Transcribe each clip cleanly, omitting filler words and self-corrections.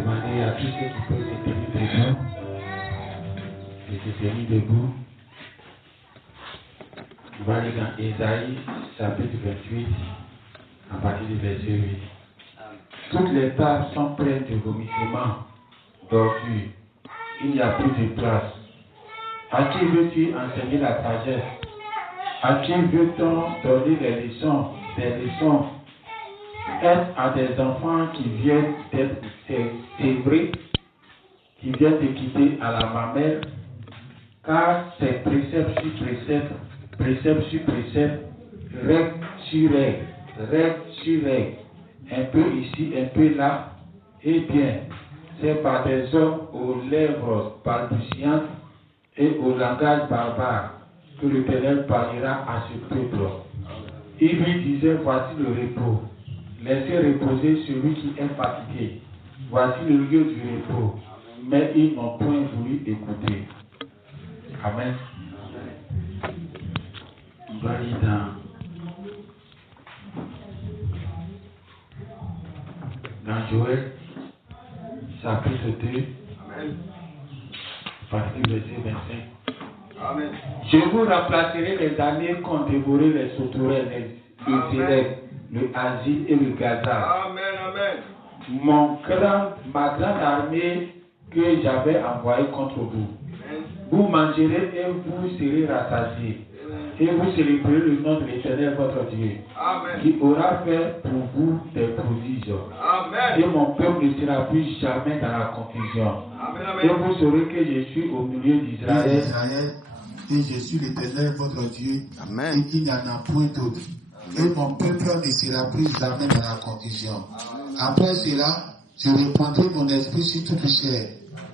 demander à tous ceux qui peuvent se tenir debout, de se tenir debout. On va aller dans Ésaïe, chapitre 28, à partir du verset 8. Toutes les tables sont pleines de vomissements, d'ordures. Il n'y a plus de place. À qui veux-tu enseigner la sagesse? À qui veut-on donner des leçons? Est-ce à des enfants qui viennent d'être sévrés, qui viennent de quitter à la mamelle? Car c'est précepte sur précepte, précepte sur précepte, règle sur règle, règle sur règle, un peu ici, un peu là. Eh bien, c'est par des hommes aux lèvres balbutiantes et au langage barbare que l'Éternel parlera à ce peuple. Il lui disait, voici le repos. Laissez reposer celui qui est fatigué. Voici le lieu du repos. Mais ils n'ont point voulu écouter. Amen. On va aller dans Joël, chapitre 2, Amen. Partie verset 25. Amen. Je vous remplacerai les années qu'ont dévoré les sauterelles, le zélèbre, le asile et le gazelle. Amen, amen. Ma grande armée que j'avais envoyée contre vous. Amen. Vous mangerez et vous serez rassasiés. Et vous célébrerez le nom de l'Éternel votre Dieu. Amen. Qui aura fait pour vous des prodiges. Amen. Et mon peuple ne sera plus jamais dans la confusion. Amen, amen. Et vous saurez que je suis au milieu d'Israël. Et je suis l'Éternel votre Dieu. Amen. Et qu'il n'y en a point d'autre. Et mon peuple ne sera plus jamais dans la confusion. Après cela, je répandrai mon esprit sur toute chair.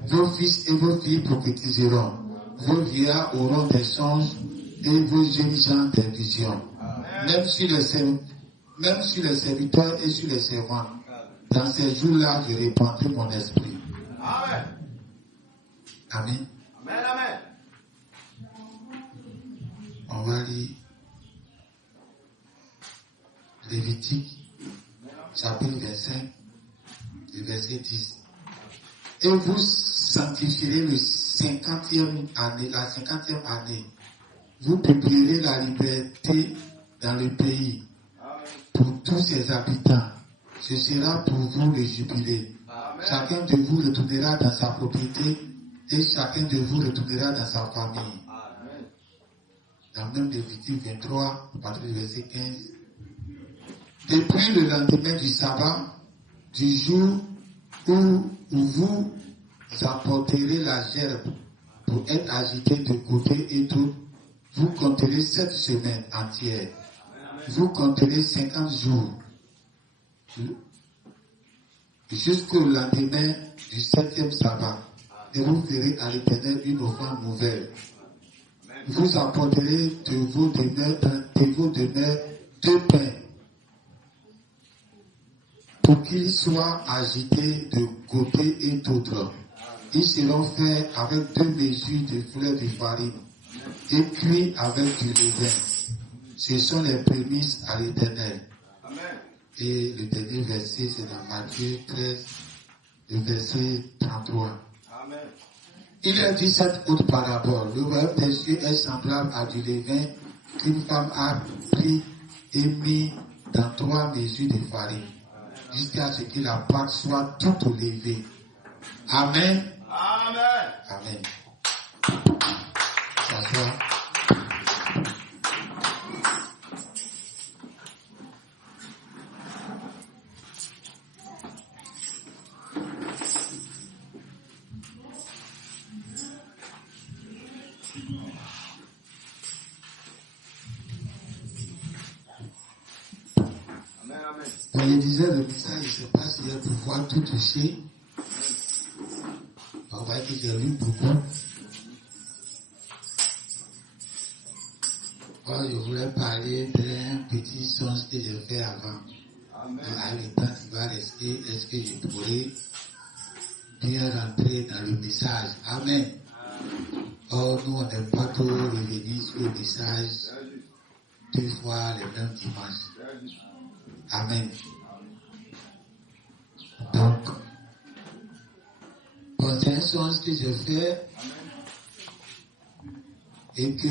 Vos fils et vos filles prophétiseront. Vos vieillards auront des songes et vos jeunes gens des visions. Même sur les serviteurs et sur les servants. Dans ces jours-là, je répandrai mon esprit. Amen. Amen. Amen, amen. On va lire Lévitique, chapitre 25, verset 10. Et vous sanctifierez la 50e année. Vous publierez la liberté dans le pays pour tous ses habitants. Ce sera pour vous le jubilé. Chacun de vous retournera dans sa propriété et chacun de vous retournera dans sa famille. Dans même Lévitique 23, à partir du verset 15. Depuis le lendemain du sabbat, du jour où vous apporterez la gerbe pour être agité de côté et d'autre, vous compterez 7 semaines entières. Vous compterez 50 jours. Jusqu'au lendemain du 7e sabbat. Et vous ferez à l'Éternel une offrande nouvelle. Vous apporterez de vos demeures 2 pains pour qu'ils soient agités de côté et d'autre. Ils seront faits avec 2 mesures de fleurs de farine et cuits avec du levain. Ce sont les prémices à l'Éternel. Et le dernier verset, c'est dans Matthieu 13, le verset 33. Amen. Il a dit cette autre parabole. Le royaume des cieux est semblable à du levain qu'une femme a pris et mis dans 3 mesures de farine, jusqu'à ce que la pâte soit toute levée. Amen. Amen. Amen. S'asseoir. Je disais le message, je ne sais pas si je vais pouvoir tout toucher. On va dire que j'ai lu beaucoup. Or, je voulais parler d'un petit songe que j'ai fait avant. Avec le temps qui va rester, est-ce que je pourrais bien rentrer dans le message? Amen. Or, nous, on n'aime pas trop revenir sur le message 2 fois le même dimanche. Amen. Donc, Bon, c'est un songe que je fais et que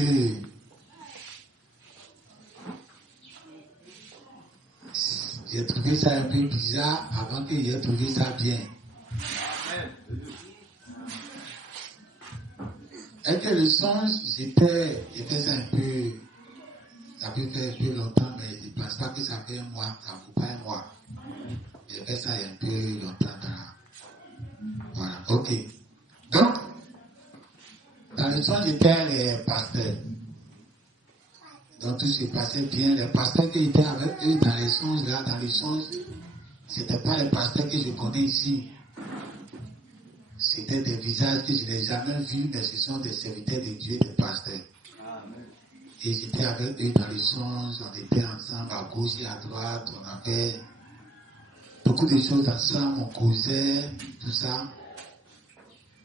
j'ai trouvé ça un peu bizarre avant que j'ai trouvé ça bien. Et que le songe, j'étais un peu, ça peut faire un peu longtemps, mais je ne pense pas que ça fait un mois, ça ne vaut pas un mois. J'ai fait ça un peu longtemps. Voilà, ok. Donc, dans le songe, j'étais les pasteurs. Donc tout se passait bien. Les pasteurs qui étaient avec eux dans les songes, là, ce n'étaient pas les pasteurs que je connais ici. C'était des visages que je n'ai jamais vus, mais ce sont des serviteurs de Dieu, des pasteurs. Amen. Et j'étais avec eux dans les songes, on était ensemble à gauche et à droite, on avait beaucoup de choses ensemble, on causait, tout ça.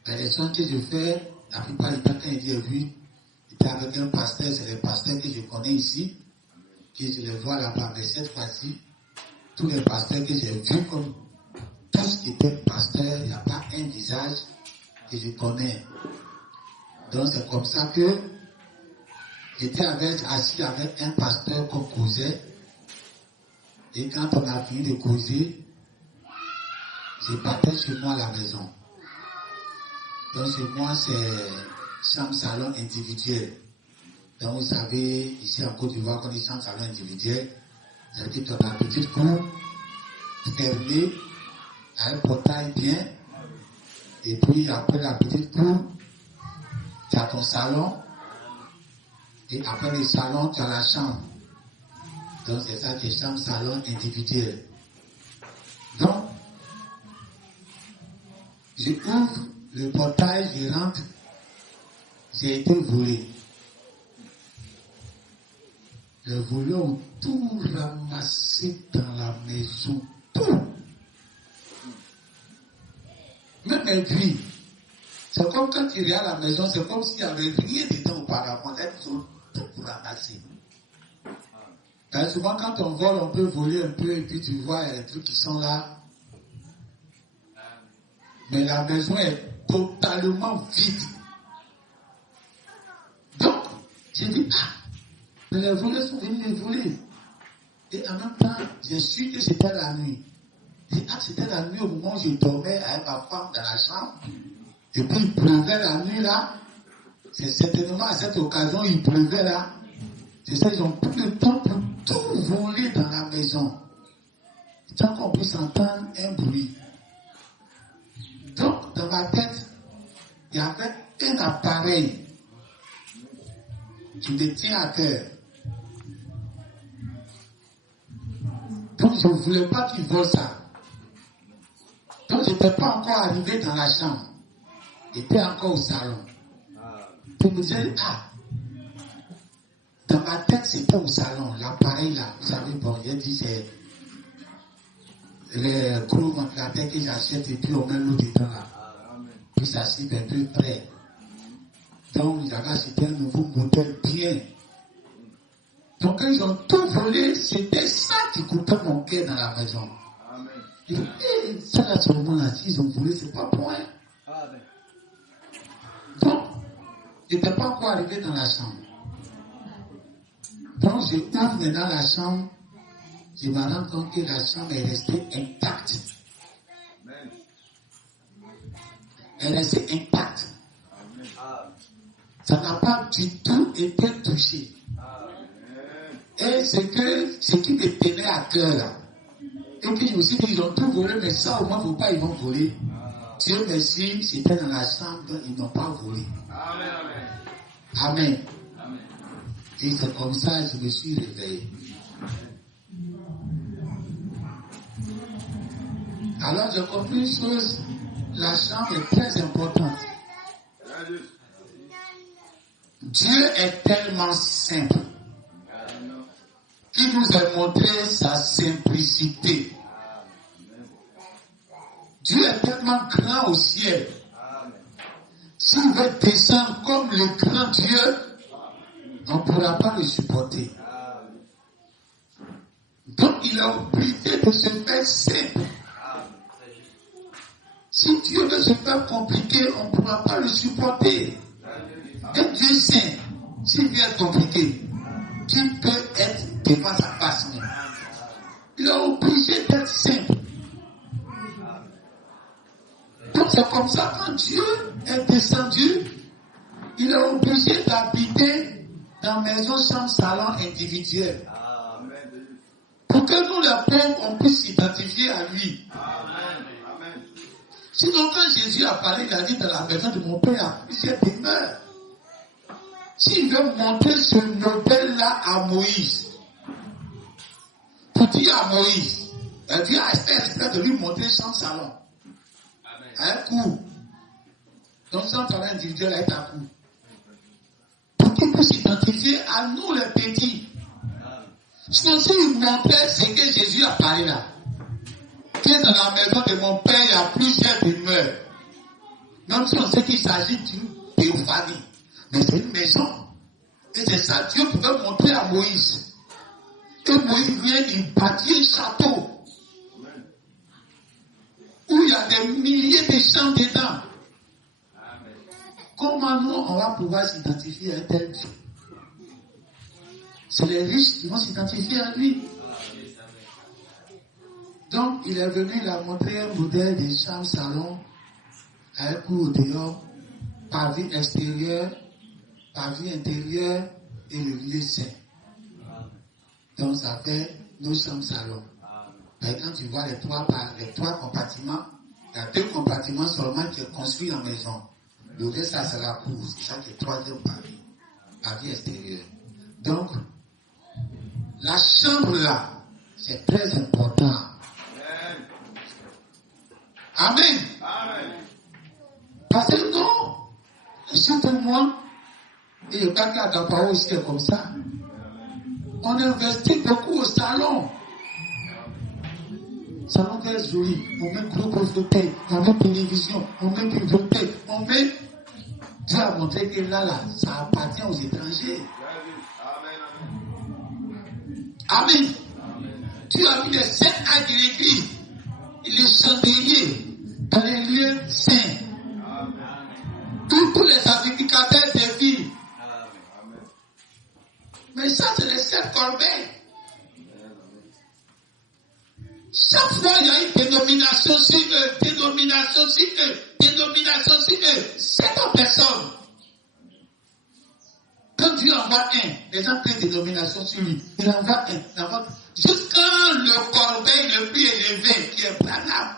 Mais les songes que je fais, la plupart du temps, quand j'ai vu, j'étais avec un pasteur, c'est les pasteurs que je connais ici, que je les vois là-bas. Mais cette fois-ci, tous les pasteurs que j'ai vus, comme tous qui étaient pasteurs, il n'y a pas un visage que je connais. Donc c'est comme ça que j'étais assis avec un pasteur qu'on causait. Et quand on a fini de causer, je partais chez moi à la maison. Donc chez moi, c'est chambre-salon individuel. Donc vous savez, ici en Côte d'Ivoire, quand on dit chambre-salon individuel, c'est-à-dire que tu as une petite cour fermée, à un portail bien, et puis après la petite cour, tu as ton salon, et après le salon, tu as la chambre. Donc c'est ça qui est chambre-salon individuel. Donc, je ouvre le portail, je rentre, j'ai été volé. Les voleurs ont tout ramassé dans la maison, tout. Même les filles, c'est comme quand tu regardes à la maison, c'est comme s'il n'y avait rien dedans auparavant. Elles ont tout ramassé. Souvent, quand on vole, on peut voler un peu et puis tu vois les trucs qui sont là. Mais la maison est totalement vide. Donc, j'ai dit, mais les voleurs sont venus les voler. Et en même temps, j'ai su que c'était la nuit. Et c'était la nuit au moment où je dormais avec ma femme dans la chambre. Et puis il pleuvait la nuit là. C'est certainement à cette occasion il pleuvait là. C'est ça, ils ont pris le temps pour tout voler dans la maison. Tant qu'on peut s'entendre un bruit. Donc, dans ma tête, il y avait un appareil qui me tient à cœur. Donc, je ne voulais pas qu'ils volent ça. Donc, je n'étais pas encore arrivé dans la chambre. J'étais encore au salon. Je me disais, dans ma tête, c'était au salon. L'appareil là, vous savez, bon, j'ai dit, c'est les gros ventilateurs que j'achète et puis on met l'eau dedans là. Puis ça cible un peu près. Donc, j'avais acheté un nouveau modèle bien. Donc, quand ils ont tout volé, c'était ça qui coupait mon cœur dans la maison. Et ça, là, ce moment-là, s'ils ont volé, c'est pas pour rien. Donc, je n'étais pas encore arrivé dans la chambre. Donc, je ouvre maintenant la chambre. Je me rends compte que la chambre est restée intacte. Elle est restée intacte. Ça n'a pas du tout été touché. Et ce qui me tenait à cœur là. Et puis je me suis dit, ils ont tout volé, mais ça au moins, il ne faut pas, ils vont voler. Dieu merci, c'était dans la chambre, ils n'ont pas volé. Amen. Et c'est comme ça que je me suis réveillé. Alors j'ai compris une chose, la chambre est très importante. Dieu est tellement simple qu'il nous a montré sa simplicité. Dieu est tellement grand au ciel. S'il veut descendre comme le grand Dieu, on ne pourra pas le supporter. Donc il a obligé de se faire simple. Si Dieu veut se faire compliqué, on ne pourra pas le supporter. Un Dieu saint, s'il vient être compliqué, qui peut être devant sa face? Il est obligé d'être simple. Donc c'est comme ça, quand Dieu est descendu, il est obligé d'habiter dans maison, chambre, salon individuel. Pour que nous, les pauvres, on puisse s'identifier à lui. Sinon, quand Jésus a parlé, il a dit, dans la maison de mon Père, il y a plusieurs demeures. S'il veut montrer ce modèle-là à Moïse, pour dire à Moïse, Dieu a espéré de lui montrer son salon. À un coup. Donc son salon individuel est à coup. Pour qu'il puisse s'identifier à nous les petits. Sinon, s'il montrait ce que Jésus a parlé là, que dans la maison de mon Père, il y a plusieurs demeures. Même si on sait qu'il s'agit d'une théophanie. Mais c'est une maison. Et c'est ça, Dieu pouvait montrer à Moïse. Et Moïse vient, il bâtit un château. Où il y a des milliers de gens dedans. Comment nous, on va pouvoir s'identifier à un tel Dieu? C'est les riches qui vont s'identifier à lui. Donc, il est venu, il a montré un modèle de chambre, salon, à un coup au dehors, pavé extérieur, pavé intérieur et le lieu saint. Donc, ça fait nos chambres, salon. Mais quand tu vois les trois compartiments, il y a 2 compartiments seulement qui sont construits en maison. Le reste, ça sera cour. C'est ça qui est 3e pavé extérieur. Donc, la chambre là, c'est très important. Amen. Amen. Parce que non, surtout et le caca d'Apao aussi est comme ça. On investit beaucoup au salon. Salon très joli. On met gros propriété, on met télévision, on met bibliothèque, on met. Dieu a montré que là, ça appartient aux étrangers. Amen. Tu as vu les 7 actes de l'église, les chandeliers dans les lieux saints. Tous les sacrificateurs des villes. Mais ça, c'est les 7 corbeilles. Chaque fois, il y a une dénomination sur eux, dénomination sur eux, dénomination sur eux. 7 personnes. Quand Dieu envoie un, les gens créent dénomination sur lui. Il envoie un, jusqu'à le corbeil le plus élevé, qui est Branham.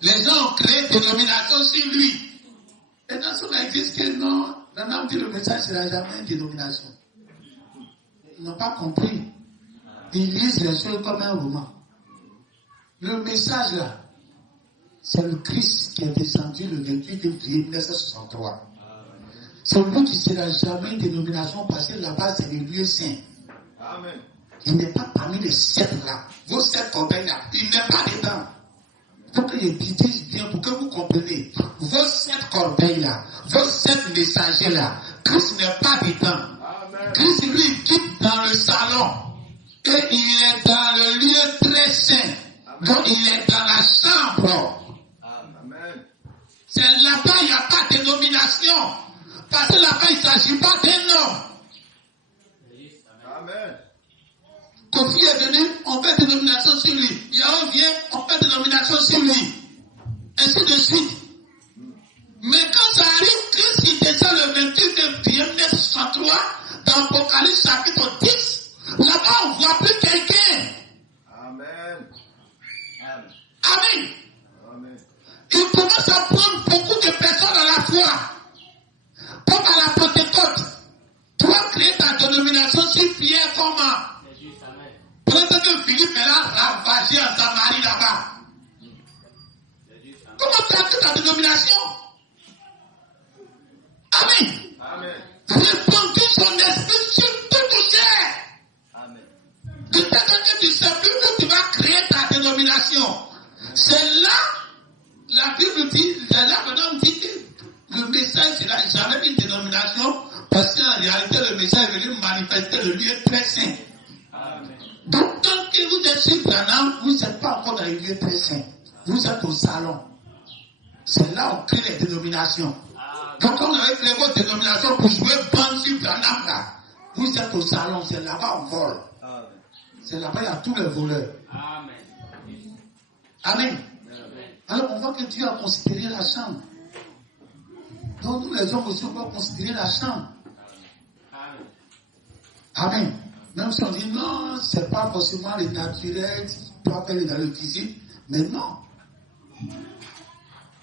Les gens ont créé dénomination sur lui. Et dans son église, que non, Branham dit le message ne sera jamais une dénomination. Ils n'ont pas compris. Ils lisent les choses comme un roman. Le message là, c'est le Christ qui est descendu le 28 février 1963. C'est lui qui ne sera jamais une dénomination parce que là-bas c'est le lieu saint. Amen. Il n'est pas parmi les 7 là. Vos 7 corbeilles là, il n'est pas dedans. Il faut que je dise bien pour que vous compreniez. Vos 7 corbeilles là, vos 7 messagers là, Christ n'est pas dedans. Amen. Christ lui quitte dans le salon et il est dans le lieu très saint. Donc il est dans la chambre. Amen. C'est là-bas, il n'y a pas de dénomination. Parce que là-bas, il ne s'agit pas d'un homme. Amen. Kofi est venu, on fait dénomination sur lui. Yahoo vient, on fait dénomination sur lui. Ainsi de suite. Mais quand ça arrive, Christ il descend le 28 février 1963 dans Apocalypse chapitre 10. Là-bas, on ne voit plus quelqu'un. Amen. Amen. Amen. Il commence à prendre beaucoup de personnes à la fois. Comme à la Pentecôte. Tu vas créer ta dénomination sur Pierre comment? Peut-être que Philippe est là ravagé en Samarie là-bas. Comment tu as créé ta dénomination? Amen. Amen. Répandu son esprit sur toute chair. Amen. Peut-être que tu ne sais plus où tu vas créer ta dénomination. C'est là, la Bible dit, là maintenant on dit que le message sera jamais une dénomination, parce qu'en réalité le message est venu manifester le lieu très saint. Amen. Donc tant que vous êtes sur Branham, vous n'êtes pas encore dans le lieu très saint. Vous êtes au salon. C'est là où on crée les dénominations. Donc quand vous avez créé votre dénomination pour jouer bande sur Branham là, vous êtes au salon, c'est là-bas on vole. C'est là-bas il y a tous les voleurs. Amen. Alors on voit que Dieu a considéré la chambre. Donc nous les hommes aussi on doit considérer la chambre. Amen. Même si on dit non, c'est pas forcément le naturel, tu dois faire dans le physique, mais non.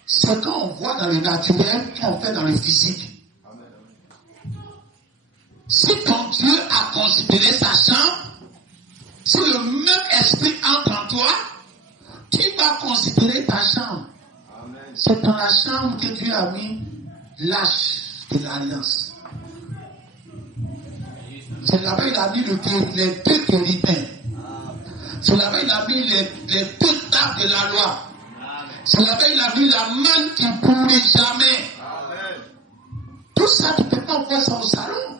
C'est quand on voit dans le naturel qu'on fait dans le physique. Si ton Dieu a considéré sa chambre, si le même esprit entre en toi, tu vas considérer ta chambre. C'est dans la chambre que Dieu a mis l'arche de l'alliance. C'est là-bas il a mis les deux chérubins. C'est là-bas il a mis les deux tables de la loi. C'est là-bas il a mis la main qui ne pourrit jamais. Tout ça, tu ne peux pas voir ça au salon.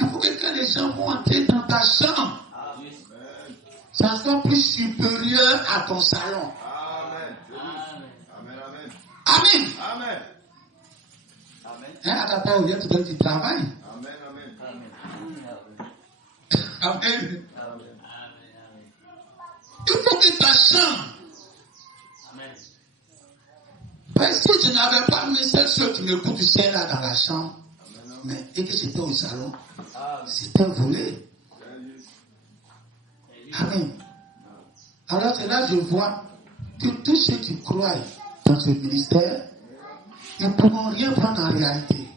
Il faut que quand les gens vont entrer dans ta chambre, ça soit plus supérieur à ton salon. Amen. Amen. D'abord, il y a tout du travail. Amen. Il faut que ta chambre. Parce que si je n'avais pas mis ceux qui m'écoutent, tu sais là dans la chambre, mais et que c'était au salon, c'était volé. Amen. Alors c'est là que je vois que tous ceux qui croient dans ce ministère, ils ne pourront rien prendre en réalité.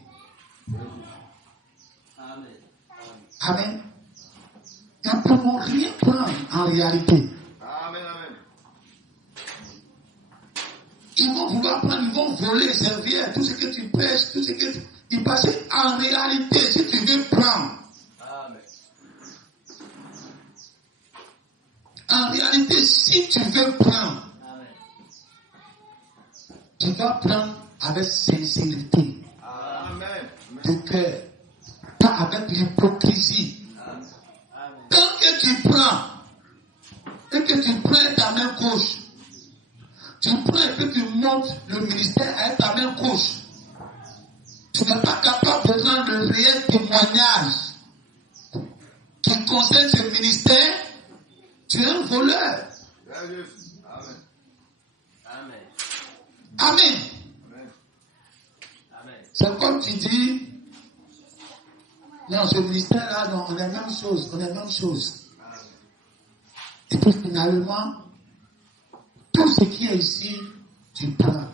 Amen. Ils ne pourront rien prendre en réalité. Ils vont vouloir prendre, ils vont voler, servir, tout ce que tu prêches, tout ce que tu passes. En réalité, si tu veux prendre, en réalité, si tu veux prendre, tu vas prendre avec sincérité, de cœur, pas avec l'hypocrisie. Tant que tu prends, et que tu prends ta main gauche, tu prends et que tu montes le ministère avec ta main gauche, tu n'es pas capable de prendre le réel témoignage qui concerne ce ministère, tu es un voleur. Amen. C'est comme tu dis, non, ce ministère-là, non, on est la même chose, Et puis finalement, tout ce qui est ici, tu prends.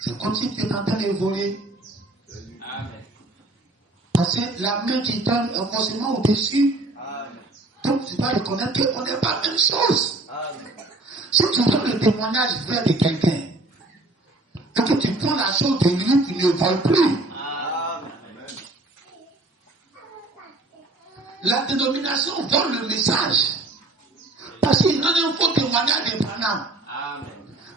C'est comme si tu étais en train de voler. Parce que la main qui donne est forcément au-dessus. Donc tu vas reconnaître qu'on n'est pas la même chose. Si tu donnes le témoignage vrai de quelqu'un, et que tu prends la chose de lui qui ne vole plus, la dénomination vole le message. Parce qu'il en a un faux témoignage de Branham.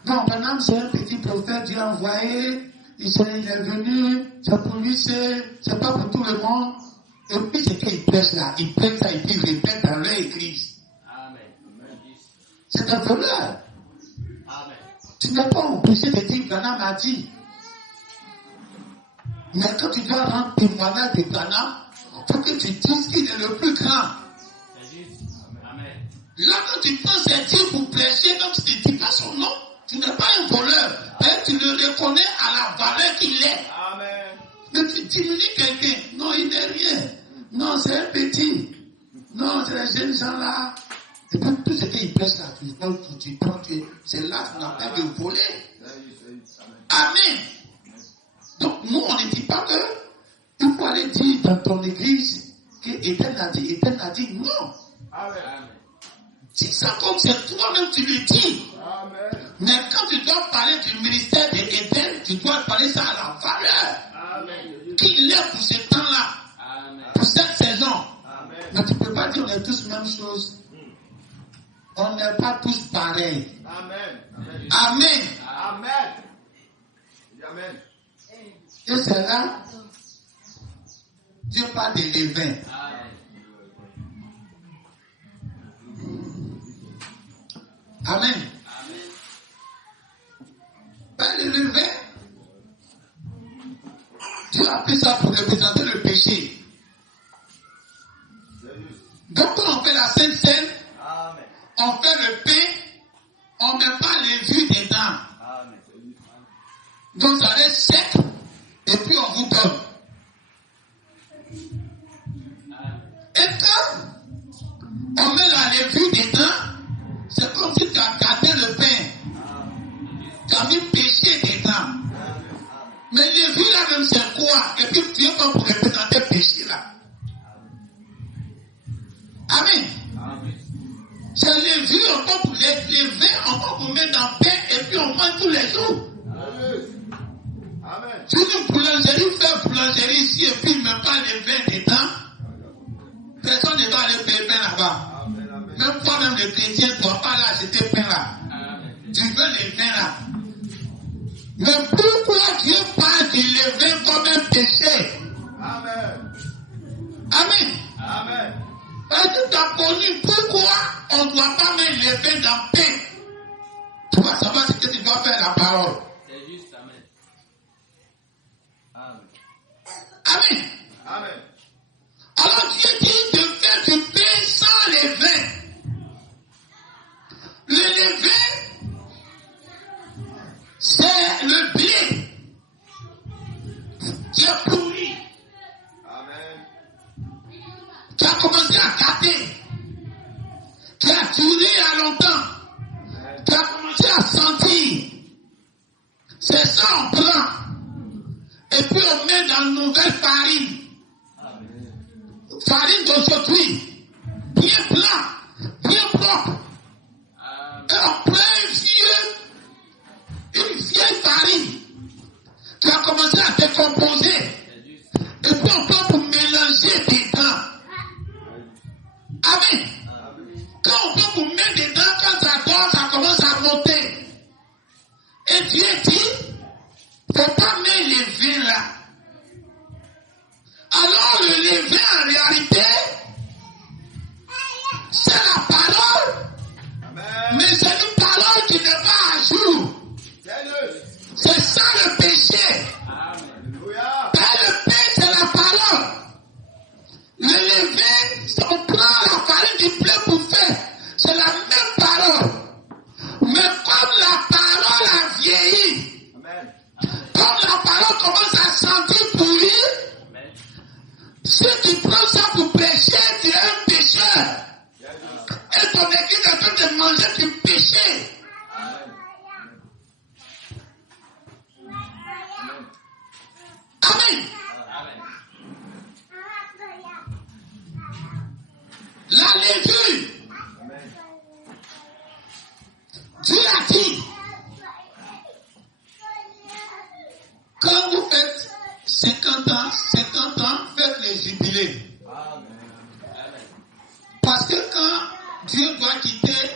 Non, Branham c'est un petit prophète, Dieu a envoyé, il est venu, c'est pour lui, c'est pas pour tout le monde. Et puis c'est qu'il prêche là, il prêche ça et puis il répète dans leur église. C'est un voleur. Tu n'es pas obligé de dire Branham a dit. Mais quand tu dois rendre témoignage de Branham, il faut que tu dises qu'il est le plus grand. Là, quand tu prends ces Dieu pour prêcher, donc tu ne dis pas son nom, tu n'es pas un voleur. Et tu le reconnais à la valeur qu'il est. Mais tu diminues quelqu'un. Non, il n'est rien. Non, c'est un petit. Non, c'est les jeunes gens là. Et puis tout ce qu'il prêche là, tu prends, c'est là qu'on appelle de voler. Amen. Donc nous, on ne dit pas que il faut aller dire dans ton église que Éden a dit non. Amen. Dis ça comme c'est toi-même tu le dis. Amen. Mais quand tu dois parler du ministère d'Éden, tu dois parler ça à la valeur qu'il est pour ce temps-là, pour cette saison. Amen. Mais tu ne peux pas dire on est tous la même chose. On n'est pas tous pareils. Amen. Amen. Amen. Amen. Et c'est là, Dieu parle de levain. Amen. Le vin, Dieu a pris ça pour représenter le péché. Donc quand on fait la Sainte Seine, on fait le pain, on ne met pas les vues dedans. Donc ça reste sec et puis on vous donne. Et quand on met la levure dedans, c'est comme si tu as gâté le pain. Tu as mis péché dedans. Mais levure là même c'est quoi? Et puis Dieu va pour représenter péché là. Amen. C'est levure, on va pour les lever, on va pour mettre dans le pain et puis on mange tous les jours. Amen. Si une boulangerie fait boulangerie ici et puis il ne met pas les vins dedans, personne ne va aller payer pain là-bas. Même toi-même le chrétien, tu ne vas pas aller acheter pain là. Tu veux les vins là. Mais pourquoi Dieu parle du levain comme un péché? Amen. Amen. Amen. Parce que tu as connu pourquoi on ne doit pas mettre le vin dans le pain. Tu vas savoir ce que tu dois faire la parole. C'est juste, amen. Amen. Amen. Amen. Alors Dieu dit de faire du pain sans levain. Le levain, c'est le blé qui est pourri, Amen. qui a commencé à gâter, qui a duré à longtemps, qui a commencé à sentir. C'est ça on prend. Et puis on met dans une nouvelle farine. Farine d'aujourd'hui, bien blanc, bien propre. Et on prend une vieille farine qui a commencé à décomposer. Et puis on prend pour mélanger dedans. Amen. Quand on prend pour mettre dedans, quand ça dort, ça commence à monter. Et Dieu dit, faut pas mettre les vins là. Alors le levain en réalité, c'est la parole. Amen. Mais c'est une parole qui n'est pas à jour. C'est ça le péché. Alléluia. Et le pain, c'est la parole. Le levain, on prend la farine du blé pour faire. C'est la même parole. Mais comme la parole a vieilli, Amen. comme la parole commence à sentir pourri, si tu prends ça pour pécher, tu es un pécheur. Et ton église est en train de manger du péché. Amen. La levure. Dieu a dit, quand vous faites 50 ans, faites les jubilés. Parce que quand Dieu doit quitter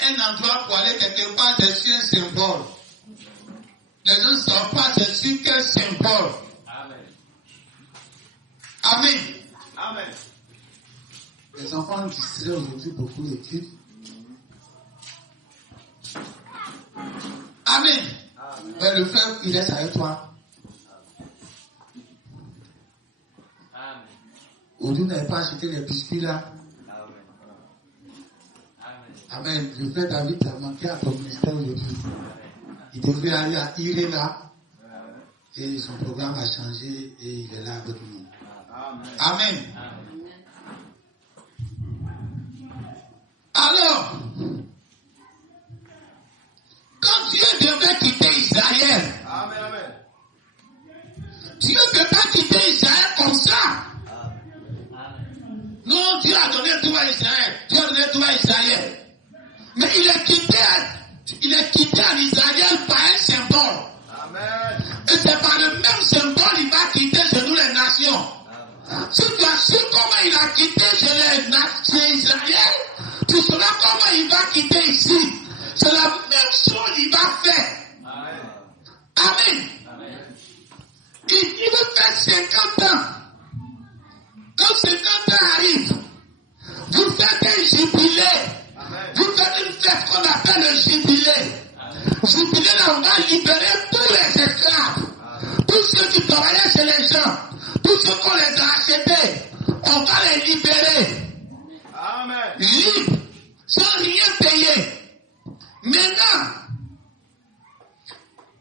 un endroit pour aller quelque part, c'est sur un symbole. Les gens ne savent pas c'est sur quel symbole. Amen. Amen. Les enfants distraient aujourd'hui beaucoup d'études. Amen. Mais le frère, il reste avec toi. Aujourd'hui, vous n'avez pas acheté les biscuits là. Amen. Le frère David a manqué à ton ministère aujourd'hui. Il devrait aller à Iré là. Et son programme a changé et il est là avec nous. Amen. Alors, quand Dieu devait quitter Israël, Amen. Dieu ne peut pas quitter Israël comme ça. Non, Dieu a donné tout à Israël. Dieu a donné tout à Israël. Mais il est quitté en Israël par un symbole. Amen. Et c'est par le même symbole qu'il va quitter chez nous les nations. Si tu as su comment il a quitté chez Israël, tu sauras comment il va quitter ici. C'est la même chose qu'il va faire. Amen. Il veut faire 50 ans. Quand 50 ans arrivent, vous faites un jubilé. Vous faites une fête qu'on appelle le jubilé. Jubilé, là, on va libérer tous les esclaves. Tous ceux qui travaillaient chez les gens. Tous ceux qu'on les a achetés. On va les libérer. Amen. Libres. Sans rien payer. Maintenant,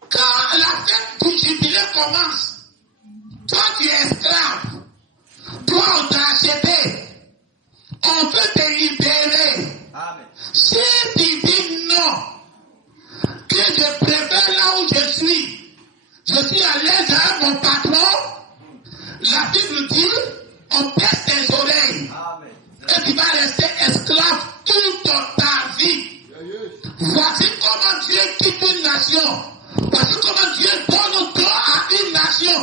quand la fête du jubilé commence, toi tu es esclave. Toi on t'a acheté. On veut te libérer. Amen. Si tu dis non, que je préfère là où je suis à l'aise avec mon patron, la Bible dit, on baisse tes oreilles. Amen. Et tu vas rester esclave toute ta vie. Voici comment Dieu quitte une nation. Voici comment Dieu donne don à une nation.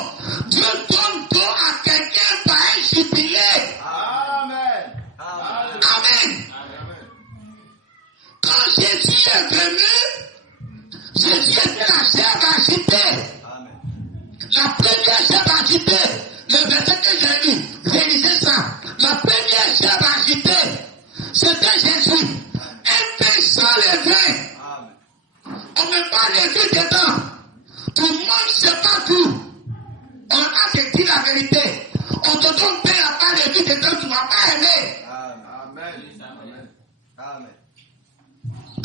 Dieu donne don à quelqu'un par un jubilé. Amen. Amen. Amen. Quand Jésus est venu, Jésus était la chèvre agitée. Amen. La première chèvre agitée. Le verset que j'ai lu, réalisez ça. La première chèvre agitée, c'était Jésus. Un pain sans levain. Amen. On ne met pas les vues dedans. Tout le monde sait pas tout. On a te dit la vérité. On te donne pain à pas les vues dedans, tu ne vas pas aimer. Amen. Amen. Amen.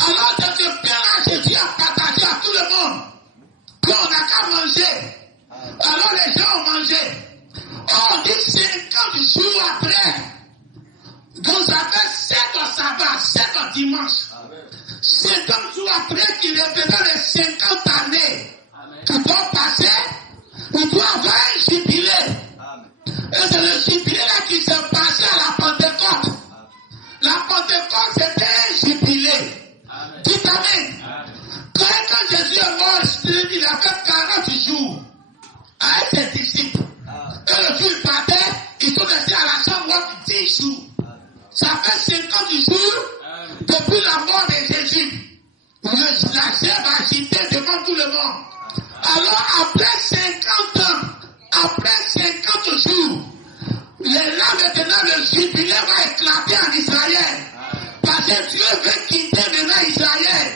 Alors dans ce pain-là, Jésus a partagé à tout le monde. Puis on n'a qu'à manger. Alors les gens ont mangé. On dit 50 jours après. Donc ça fait 7 au sabbat, 7 au dimanche. 50 jours après qu'il revenait les 50 années qui vont passer, il doit avoir un jubilé. Et c'est le jubilé là qui s'est passé à la Pentecôte. La Pentecôte c'était un jubilé. Dites amen. Quand Jésus est mort, il a fait 40 jours avec ses disciples. Et le jour il partait, ils sont restés à la chambre 10 jours. Ça fait 50 jours depuis la mort de Jésus. La chèvre agitée devant tout le monde. Alors après 50 ans, après 50 jours, là maintenant le jubilé va éclater en Israël. Parce que Dieu veut quitter maintenant Israël.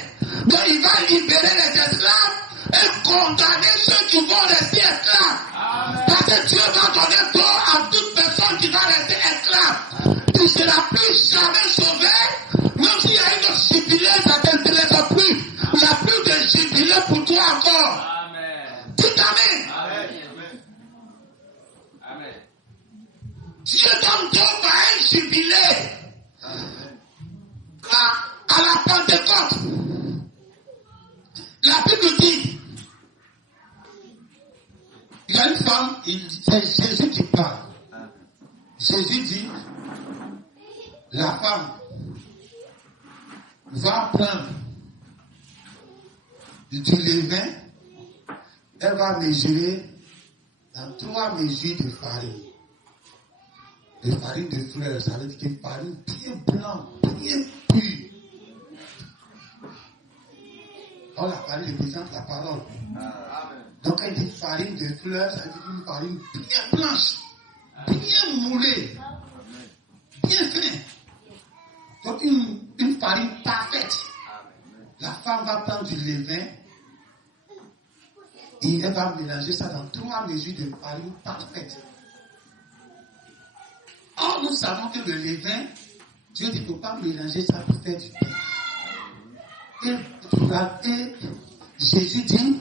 Donc il va libérer les esclaves et condamner ceux qui vont rester esclaves. Parce que Dieu va donner droit à toute personne qui va rester esclave. Tu ne seras plus jamais sauvé. Même s'il y a une jubilé, ça ne t'intéresse plus. Il n'y a plus de jubilé pour toi encore. Amen. Dites amen. Amen. Amen. Dieu donne donc un jubilé. À la Pentecôte. La Bible dit, il y a une femme, c'est Jésus qui parle. Jésus dit, la femme va prendre du levain, elle va mesurer dans 3 mesures de farine. De farine de fleurs, ça veut dire une farine bien blanche, bien pure. Oh, la farine représente la parole. Donc, elle dit farine de fleurs, ça veut dire une farine bien blanche, bien moulée, bien fine. Donc, une farine parfaite. La femme va prendre du levain et elle va mélanger ça dans 3 mesures de farine parfaite. Or, nous savons que le levain, Dieu dit qu'il ne faut pas mélanger ça pour faire du pain. Et Jésus dit,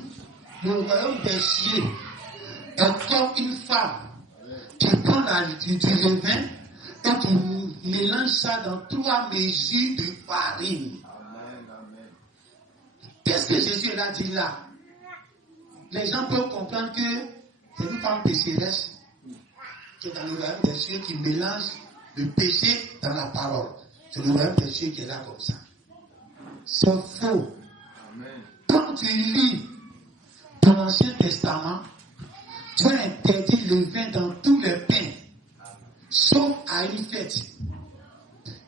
le royaume des cieux est comme une femme qui prend du levain et qui mélange ça dans 3 mesures de farine. Qu'est-ce que Jésus a dit là? Les gens peuvent comprendre que c'est une femme pécheresse qui est dans le royaume des cieux qui mélange le péché dans la parole. C'est le royaume des cieux qui est là comme ça. C'est faux. Quand tu lis dans l'Ancien Testament, Dieu interdit le vin dans tous les pains, sauf à une fête.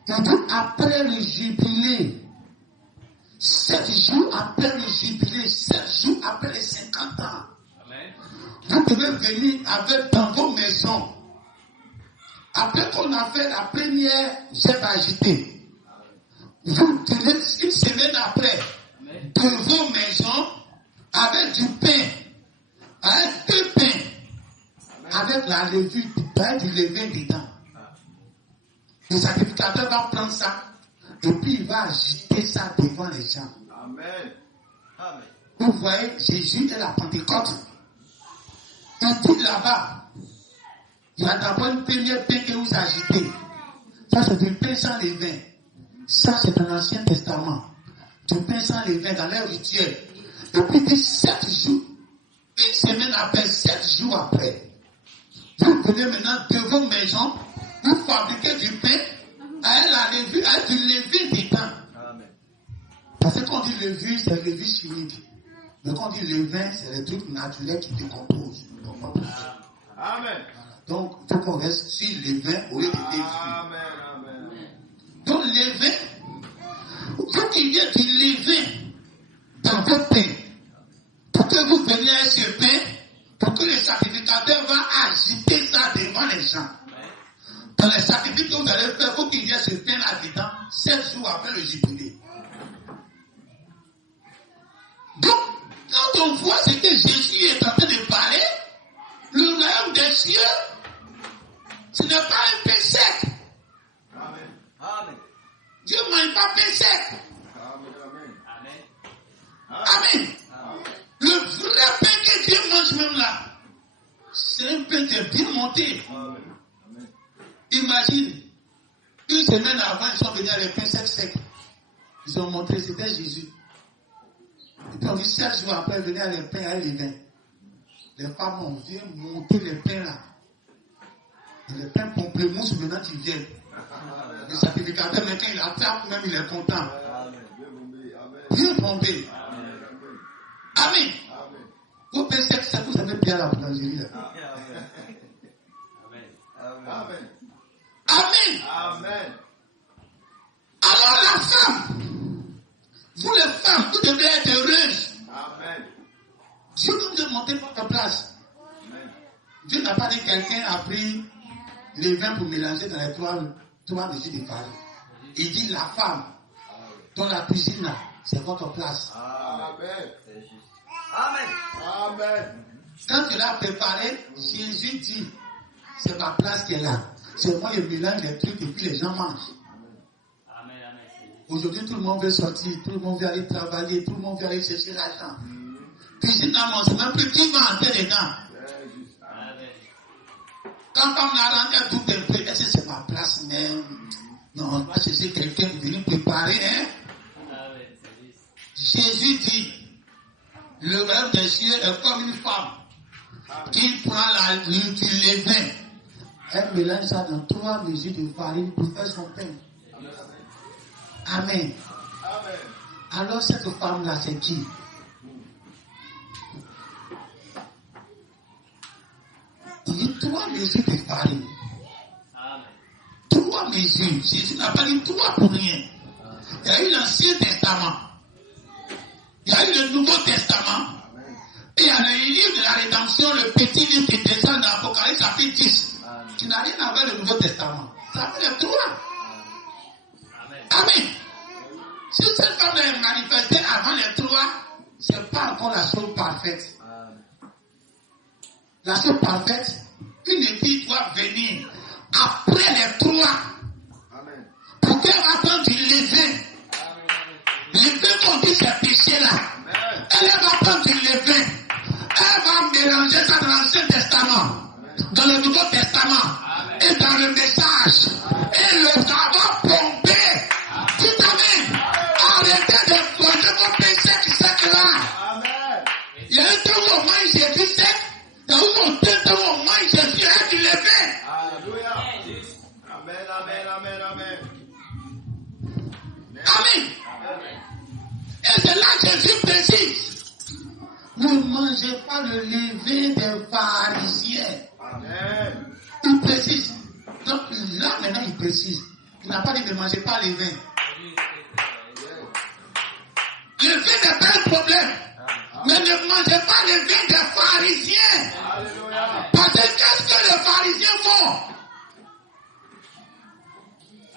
Il dit après le jubilé, 7 jours après le jubilé, 7 jours après les 50 ans, vous devez venir avec dans vos maisons. Après qu'on a fait la première chèvre agitée, vous tenez une semaine après de vos maisons avec du pain, avec 2 pains, avec la levure, du levain dedans. Le sacrificateur va prendre ça et puis il va agiter ça devant les gens. Amen. Amen. Vous voyez, Jésus est la Pentecôte. Il dit là-bas, il y a d'abord une première pain que vous agitez. Ça, c'est du pain sans levain. Ça, c'est dans l'Ancien Testament. Du pain sans levain dans leur rituel. Et puis, il dit 7 jours, une semaine après, 7 jours après, vous venez maintenant de vos maisons, vous fabriquez du pain avec du levain dedans. Amen. Parce que quand on dit levure, c'est levure chimique. Mais quand on dit levain, c'est les trucs naturels qui décomposent. Amen. Donc, il faut qu'on reste sur levain au lieu de levure. Amen. Amen. Donc, levain, il faut qu'il y ait du levain dans votre pain. Pour que vous veniez à ce pain, pour que le sacrificateur va agiter ça devant les gens. Dans les sacrifices que vous allez faire, il faut qu'il y ait ce pain là-dedans 7 jours après le jubilé. Donc, quand on voit ce que Jésus est en train de parler, le royaume des cieux, ce n'est pas un pain sec. Amen. Amen. Dieu ne mange pas pain sec. Amen. Amen. Amen. Le vrai pain que Dieu mange même là, c'est un pain qui est bien monté. Amen. Imagine, une semaine avant, ils sont venus avec pain sec. Ils ont montré, c'était Jésus. Et puis on dit 7 jours après, venir les pains à les vins. Les femmes ont vu monter les pains là. Et les pains pamplemousse, maintenant ils viennent. Le sacrificateur, maintenant il attrape, même il est content. Bien bombé. Amen. Vos pains secs, vous avez bien la boulangerie là. Amen. Amen. Amen. Alors la femme, vous les femmes, vous devez être heureuses. Amen. Dieu nous demande de monter votre place. Amen. Dieu n'a pas dit que quelqu'un a pris les vins pour mélanger dans les trois mesures de farine. Il dit la femme, dans la cuisine là, c'est votre place. Amen. Amen. Amen. Quand il a préparé, Jésus dit, c'est ma place qui est là. C'est moi qui mélange les trucs et puis les gens mangent. Aujourd'hui, tout le monde veut sortir, tout le monde veut aller travailler, tout le monde veut aller chercher l'argent. Cuisine à manger, même plus qui va entrer dedans. Quand on a rendu tout un peu, est-ce que c'est ma place même? Non, on va chercher quelqu'un pour venir préparer. Hein? Jésus dit, le royaume des cieux est comme une femme qui prend du levain. Elle mélange ça dans 3 mesures de farine pour faire son pain. Amen. Amen. Alors cette femme-là, c'est qui? Il y a 3 mesures de farine. 3 mesures. Jésus n'a pas dit 3 pour rien. Il y a eu l'Ancien Testament. Il y a eu le Nouveau Testament. Et il y a le livre de la rédemption, le petit livre qui descend dans l'Apocalypse chapitre 10. Qui n'a rien à voir avec le Nouveau Testament. Ça fait les 3. Amen. Si cette femme est manifestée avant les 3, ce n'est pas encore la chose parfaite. La chose parfaite, une église doit venir après les 3. Pour qu'elle apprenne du levain. Le qu'on dit ces péchés-là. Elle va prendre du levain. Elle va mélanger ça dans l'Ancien Testament, dans le Nouveau Testament et dans le message. Et le savoir bomber. Tout amen. Arrêtez de plonger vos péchés qui sont là. Il y a un temps où on mange Jésus sec. Il y a un temps où on mange Jésus avec du levain. Alléluia. Amen, amen, amen, amen. Amen. Et c'est là que Jésus précise. Ne mangez pas le levain des pharisiens. Amen. Il précise. Donc là maintenant il précise. Il n'a pas dit de ne manger pas le vin. Le vin n'est pas un problème. Mais ne mangez pas le vin des pharisiens. Alléluia. Parce que qu'est-ce que les pharisiens font?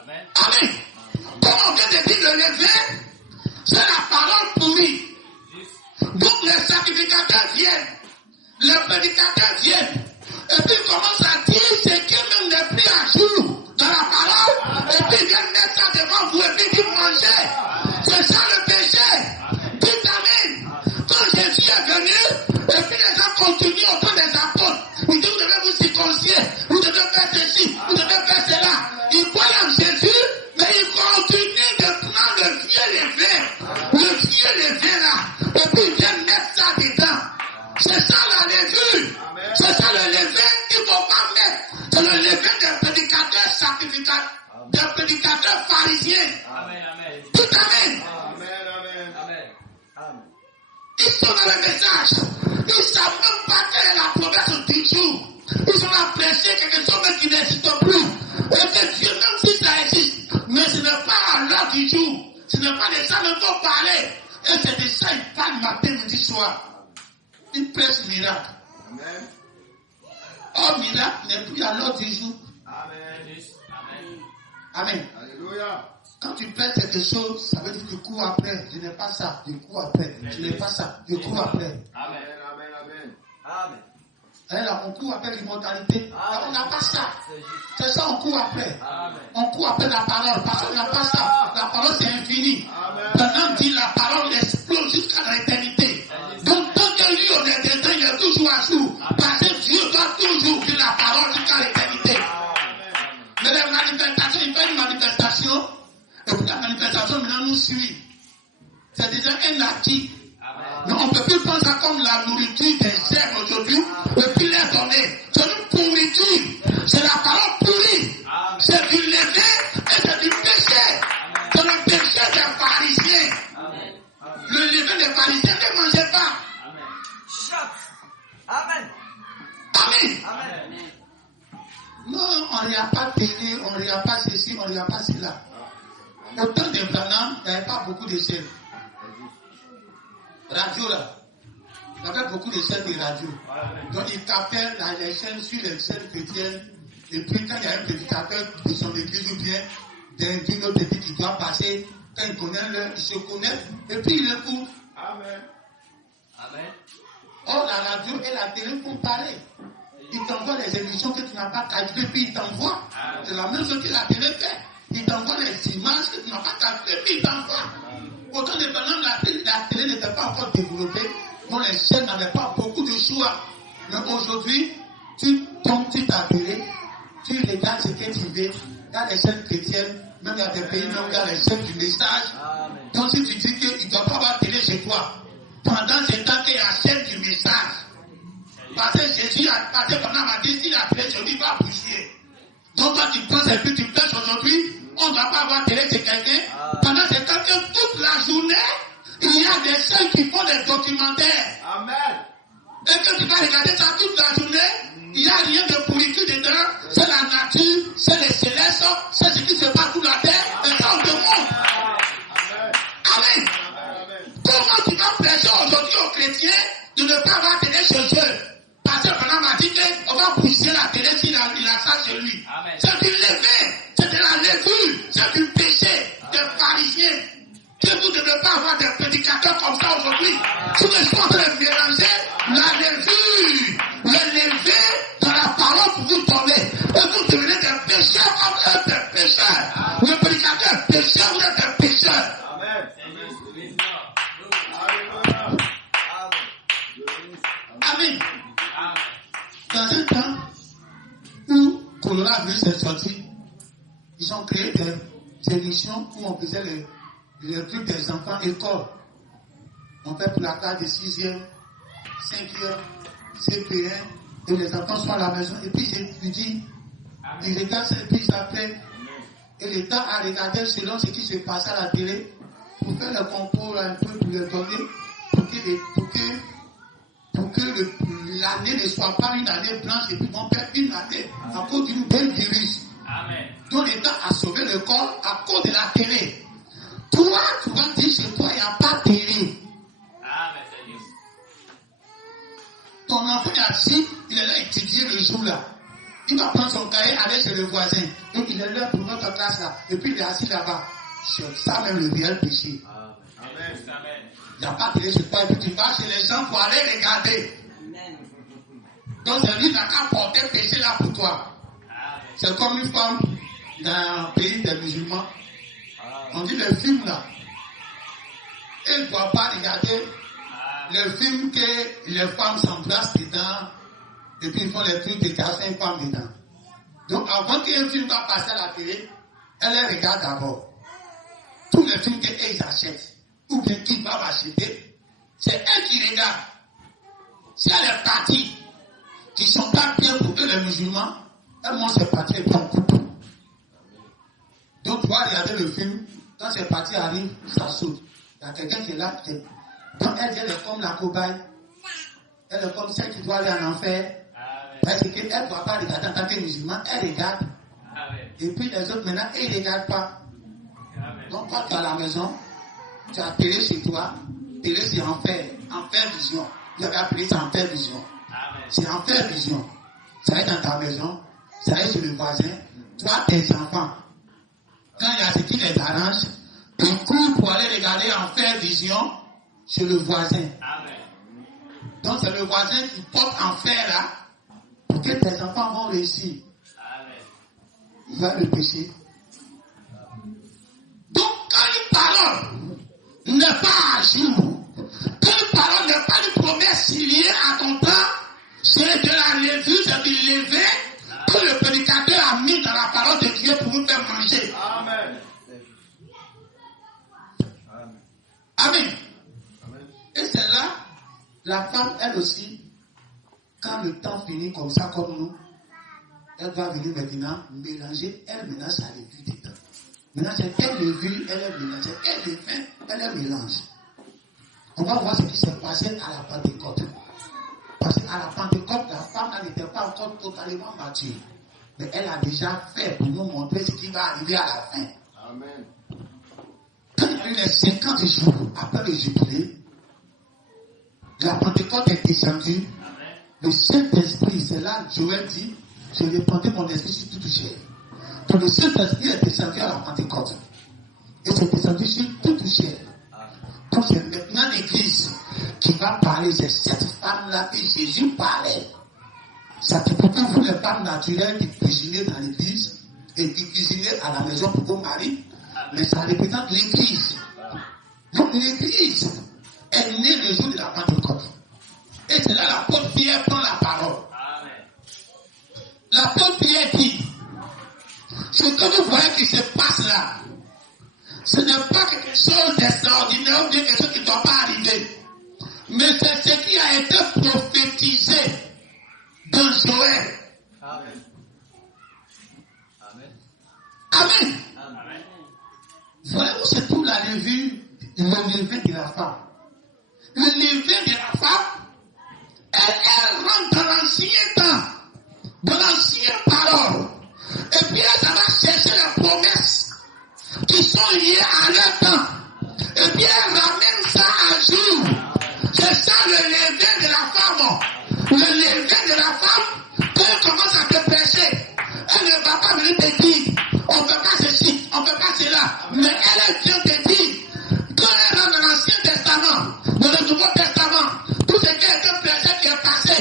Amen. Comme on vient de dire, le levain, c'est la parole pourrie. Donc les sacrificateurs viennent, les prédicateurs viennent, et puis ils commencent à dire ce qui même n'est plus à jour dans la parole, et puis ils viennent mettre ça devant vous, et puis ils mangez. C'est ça le péché. Dites amen. Quand Jésus est venu, et puis les gens continuent au temps des apôtres. Ils disent, vous devez vous circoncire, vous devez faire ceci, vous devez faire cela. Ils croient en Jésus, mais ils continuent de prendre le vieux levain là, et puis ils viennent mettre ça dedans. C'est ça la levure. C'est ça le levain qu'il ne faut pas mettre. C'est le levain des prédicateurs sacrificateurs, des prédicateurs pharisiens. Tout amen. Ils sont dans le message. Ils ne savent même pas quelle est la promesse du jour. Ils sont là prêcher quelque chose qui n'existe plus. Et que Dieu, même si ça existe, mais ce n'est pas à l'heure du jour. Ce n'est pas de ça qu'il faut parler. Et c'est de ça qu'il parle matin, midi, soir. Il prêche miracle. Amen. Or, miracle n'est plus à l'heure du jour. Amen. Amen. Alléluia. Quand tu prêches quelque chose, ça veut dire que tu cours après. Je n'ai pas ça. Je cours après. Je n'ai pas ça. Je cours après. Amen. Alors, on court après l'immortalité. On n'a pas ça. C'est ça, on court après. Amen. On court après la parole. Parce qu'on n'a pas ça. La parole, c'est infini. Maintenant, dit la parole explose jusqu'à l'éternité. Donc, tant que lui, on est dedans, il est toujours à jour. Parce que Dieu doit toujours dire la parole jusqu'à l'éternité. Mais les manifestations, il fait une manifestation. Et puis la manifestation, maintenant, nous suit. C'est déjà un acquis. Mais on ne peut plus prendre ça comme la nourriture des herbes aujourd'hui, et puis les donner. C'est une pourriture. C'est la parole pourrie. C'est du levain et c'est du péché. C'est le péché des pharisiens. Le levain des pharisiens, ne mangez pas. Amen. Non, on ne regarde pas télé, on ne regarde pas ceci, on ne regarde pas cela. Au temps de Branham, il n'y avait pas beaucoup de chaînes. Radio là, il y avait beaucoup de chaînes de radio. Donc il tapait les chaînes sur les chaînes chrétiennes. Et puis quand il y a un prédicateur de son église ou bien d'une autre église qui doit passer, quand il connaît l'heure, il se connaît et puis il écoute. Amen. Or la radio et la télé font pareil. Il t'envoie les émissions que tu n'as pas calculées, puis il t'envoie. C'est la même chose que la télé fait. Il t'envoie les images que tu n'as pas calculées, puis il t'envoie. Autant de pendant la télé n'était pas encore développée, donc les chaînes n'avaient pas beaucoup de choix. Mais aujourd'hui, tu tombes sur ta télé, tu regardes ce que tu veux. Il y a les chaînes chrétiennes, même il y a des pays, même il y a les chaînes du message. Donc si tu dis qu'il ne doit pas avoir télé chez toi, pendant ce temps qu'il y a la chaîne du message, parce que Jésus a passé pendant ma dit, si la télé chez lui va pousser. Donc toi tu penses et puis tu penses aujourd'hui, on ne va pas avoir télé chez quelqu'un. Pendant ce temps que toute la journée, il y a des chaînes qui font des documentaires. Amen. Et que tu vas regarder ça toute la journée, il n'y a rien de pourriture dedans. C'est la nature, c'est les célestes, c'est ce qui se passe sous la terre, et ça on te montre. Amen. Comment tu vas prêcher aujourd'hui aux chrétiens de ne pas avoir télé chez eux? Parce que pendant m'a dit qu'on va pousser la télé s'il a ça chez lui. Amen. C'est du levain, c'est de la levure, c'est du péché des pharisiens. Que vous ne devez pas avoir des prédicateurs comme ça aujourd'hui. Si vous êtes en train de mélanger la levure, le levain dans la parole pour vous tomber. Et vous devenez des pécheurs comme eux des pécheurs. Le prédicateur est pécheur, vous êtes des pécheurs. Amen. Amen. Dans un temps où coronavirus est sorti, ils ont créé des émissions où on faisait les trucs des enfants école. On fait pour la classe de 6e, 5e, CP1, et les enfants sont à la maison. Et puis je dis, ils regardent ça et puis ils s'appellent. Et l'État a regardé selon ce qui se passe à la télé pour faire le concours un peu pour les donner, pour que l'année ne soit pas une année blanche et puis on perd une année à cause d'une belle virus. Amen. Donc l'État a sauvé le corps à cause de la télé. Toi, tu vas dire chez toi, il n'y a pas de télé. Amen. Ton enfant est assis, il est là étudier le jour là. Il va prendre son cahier, aller chez le voisin. Donc il est là pour notre classe là. Et puis il est assis là-bas. C'est ça même le réel péché. Amen. Il n'y a pas de télé chez toi et puis tu vas chez les gens pour aller regarder. Donc c'est lui qui n'a qu'à porter le péché là pour toi. C'est comme une femme dans un pays des musulmans. On dit le film là. Elle ne doit pas regarder le film que les femmes s'embrassent dedans et puis ils font les trucs de 45 femmes dedans. Donc avant qu'un film va passer à la télé, elle les regarde d'abord. Tous les films qu'elles achètent, ou bien qu'ils doivent acheter, c'est elle qui regarde. Si elle est partie, qui ne sont pas bien pour eux les musulmans, elle mange ses parties et puis on coupe. Donc tu vas regarder le film, quand ces parties arrivent, ça saute. Il y a quelqu'un qui est là, donc elle est comme la cobaye, elle est comme celle qui doit aller en enfer. Parce qu'elle ne doit pas regarder en tant que musulman, elle regarde. Et puis les autres maintenant, ils ne regardent pas. Donc quand tu es à la maison, tu as télé chez toi, télé c'est enfer vision. Vous avez appelé ça enfer vision. C'est enfer vision. Ça va être dans ta maison, ça va être chez le voisin, toi tes enfants. Quand il y a ce qui les arrange, ils courent pour aller regarder enfer vision chez le voisin. Donc c'est le voisin qui porte enfer là, pour que tes enfants vont réussir. Vers le péché. Donc quand une parole n'est pas à jour, quand une parole n'est pas une promesse liée à ton temps, c'est de la levure, c'est du levain que le prédicateur a mis dans la parole de Dieu pour nous faire manger. Amen. Amen. Et c'est là, la femme, elle aussi, quand le temps finit comme ça, comme nous, elle va venir maintenant mélanger, elle mélange sa levure dedans. Maintenant, c'est quelle levure elle est mélangée, quel levain elle est mélange. On va voir ce qui s'est passé à la Pentecôte. Parce qu'à la Pentecôte, la femme n'était pas encore totalement mature. Mais elle a déjà fait pour nous montrer ce qui va arriver à la fin. Amen. Quand il y a eu les 50 jours après le jubilé, la Pentecôte est descendue. Le Saint-Esprit, c'est là, Joël dit, je répandrai mon esprit sur toute chair. Donc le Saint-Esprit est descendu à la Pentecôte. Et c'est descendu sur toute chair. Donc c'est maintenant l'Église qui va parler. C'est cette femme-là que Jésus parlait. Ça peut pourtant vous les femmes naturelles qui cuisinent dans l'Église et qui cuisinent à la maison pour vos maris. Mais ça représente l'Église. Donc l'Église est née le jour de la Pentecôte. Et c'est là l'apôtre Pierre prend la parole. L'apôtre Pierre dit, ce que vous voyez qui se passe là, ce n'est pas quelque chose d'extraordinaire ou bien quelque chose qui ne doit pas arriver. Mais c'est ce qui a été prophétisé dans Joël. Amen. Amen. Voyez-vous, c'est tout la levure, le levain de la femme. Le levain de la femme, elle rentre dans l'ancien temps, dans l'ancienne parole. Et puis elle va chercher les promesses qui sont liées à leur temps. Et puis elle ramène ça à jour. C'est ça le levain de la femme. Le levain de la femme, quand elle commence à te prêcher, elle ne va pas venir te dire, on ne fait pas ceci, on ne fait pas cela. Mais elle vient te dire, quand elle rentre dans l'Ancien Testament, dans le Nouveau Testament, tout ce qui a été prêché qui est passé,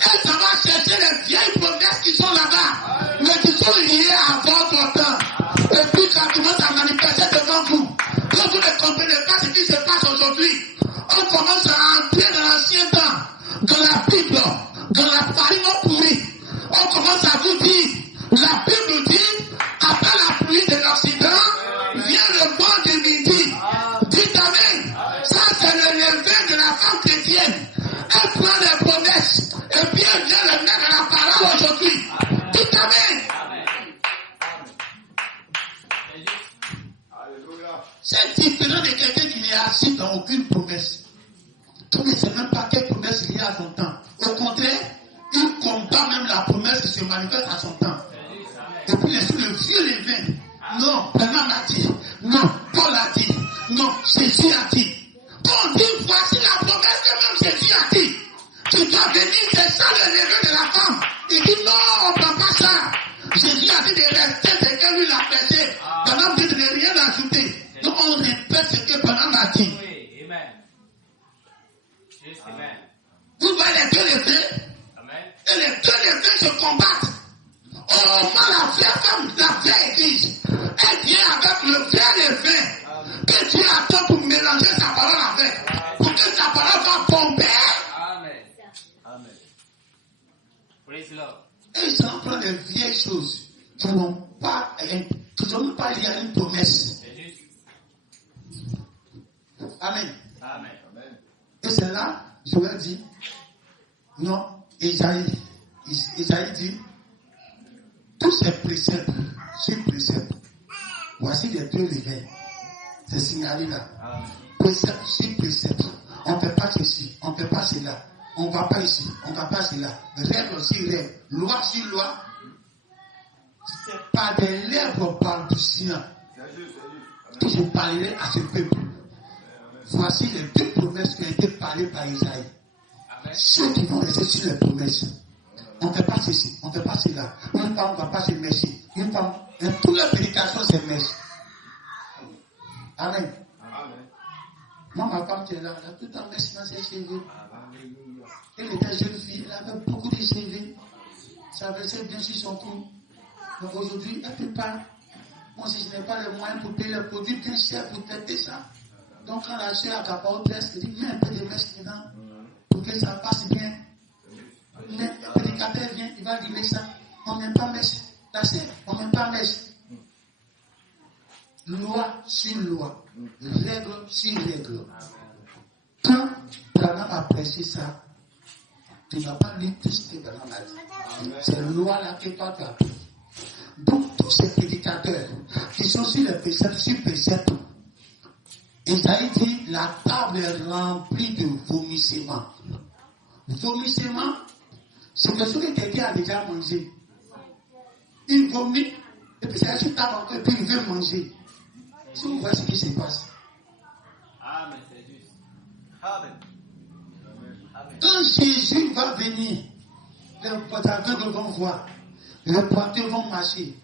elle va chercher les vieilles promesses qui sont là-bas, mais qui sont liées à votre temps. Et puis quand tu commences à manifester devant vous, quand vous ne comprenez pas ce qui se passe aujourd'hui, on commence à entrer dans l'ancien temps, dans la Bible, dans la farine pourrie. On commence à vous dire, la Bible dit, après la pluie de l'Occident, vient le vent du midi. Dites Amen. Ça c'est le levain de la femme chrétienne. Elle prend les promesses et puis elle vient le mettre dans la parole aujourd'hui. Dites Amen. C'est différent de quelqu'un qui n'est assis dans aucune promesse. Qui ne sait même pas quelle promesse il y a à son temps. Au contraire, il combat même la promesse qui se manifeste à son temps. Et puis laissez le vieux levain. Non, Bernard a dit. Non, Paul a dit. Non, Jésus a dit. On dit, voici la promesse que même Jésus a dit. Tu dois venir, c'est ça le levain de la femme. Il dit non, on ne prend pas ça. Jésus a dit de rester, c'est que lui l'a prêché. Bernard dit de ne rien ajouter. a dit. Oui, amen. Juste amen. Vous voyez les deux levés. Amen. Et les deux levés se combattent. Au moment la vraie femme, la vraie église, elle vient avec le vrai levé que Dieu attend pour mélanger sa parole avec. Pour que sa parole va bomber. Amen. Amen. Praise the Lord. Et ils s'en prennent les vieilles choses qui n'ont pas lié à une promesse. C'est juste. Amen. Amen. Et c'est là, je leur dis, non, Isaïe dit, tous ces préceptes, voici les deux levains. C'est signalé là. Précepte sur précepte. On ne fait pas ceci, on ne fait pas cela. On ne va pas ici, on ne va pas cela. Règle sur règle, loi sur loi. C'est pas des lèvres balbutiants que je parlerai à ce peuple. Voici les deux promesses qui ont été parlées par Isaïe. Ceux qui vont rester sur les promesses. On ne fait pas ceci, on ne fait pas cela. Une femme ne va pas se messer. Une femme, dans toutes les prédications, c'est messe. Amen. Moi, ma femme qui est là, elle a tout le temps messe dans ses cheveux. Elle était jeune fille, elle avait beaucoup de cheveux. Ça versait bien sur son cou. Donc aujourd'hui, elle ne peut pas. Moi, si je n'ai pas les moyens pour payer les produits bien chers pour traiter ça. Donc quand la soeur a capable presque, elle dit, mets un peu de mèche dedans pour que ça passe bien. Mais le prédicateur vient, il va dire ça. On n'aime pas mèche. La soeur, on n'aime pas mèche. Loi sur loi. Règle sur règle. Quand Branham a prêché ça, tu n'as pas lu tout ce que Branham a dit. C'est loi-là que toi tu as pris. Donc tous ces prédicateurs qui sont sur les préceptes, sur préceptes, Isaïe dit, la table est remplie de vomissements. Vomissement, c'est que celui qui a déjà mangé. Il vomit, et puis c'est la table encore, et puis il veut manger. Si vous voyez ce qui se passe. Amen, c'est juste. Amen. Quand Jésus va venir, les aveugles vont voir, les boiteux vont marcher,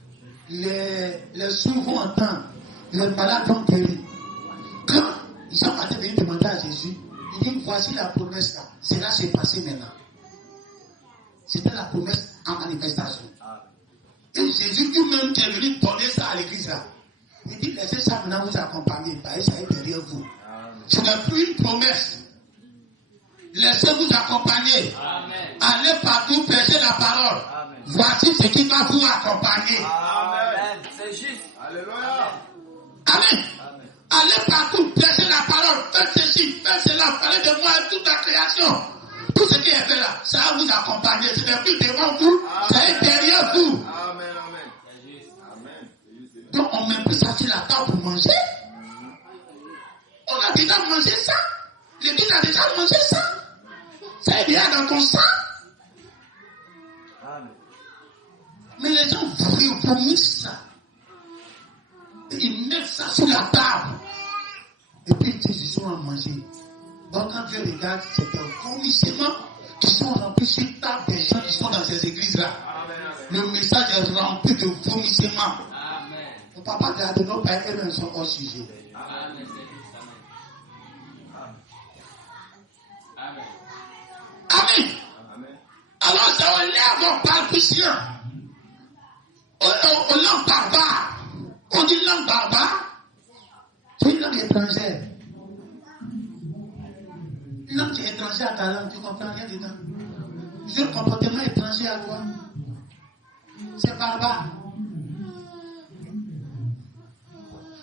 les sourds vont entendre, les malades vont guérir. Quand Jean-Baptiste vient demander à Jésus, il dit, voici la promesse là. Cela s'est passé maintenant. C'était la promesse en manifestation. Et Jésus lui-même qui est venu donner ça à l'église là. Il dit, laissez ça maintenant vous accompagner. Ça est derrière vous. Ce n'est plus une promesse. Laissez-vous accompagner. Amen. Allez partout prêcher la parole. Amen. Voici ce qui va vous accompagner. Amen. C'est juste. Alléluia. Amen. Amen. Allez partout prêcher la parole. Faites ceci, faites cela. Parlez de moi et toute la création. Tout ce qui est fait là, ça va vous accompagner. Ce n'est plus devant vous, ça est derrière vous. Amen. Amen. C'est juste. Amen. Donc on ne met plus ça sur la table pour manger. On a déjà mangé ça. L'église a déjà mangé ça. Ça est déjà dans ton sang. Amen. Mais les gens vomissent ça. Ils mettent ça sur la table. Et puis ils disent, ils sont à manger. Donc quand Dieu regarde, c'est un vomissement qui sont remplis sur la table des gens qui sont dans ces églises-là. Le message est rempli de vomissement. Amen. On ne peut pas garder nos pères eux-mêmes sont hors sujet. Amen. C'est juste. Amen. Amen. Amen. Alors c'est aux lèvres balbutiants. Aux langues barbares. On dit langue barbare. C'est une langue étrangère. Une langue qui est étrangère à ta langue, tu ne comprends rien dedans. C'est un comportement étranger à toi. C'est barbare.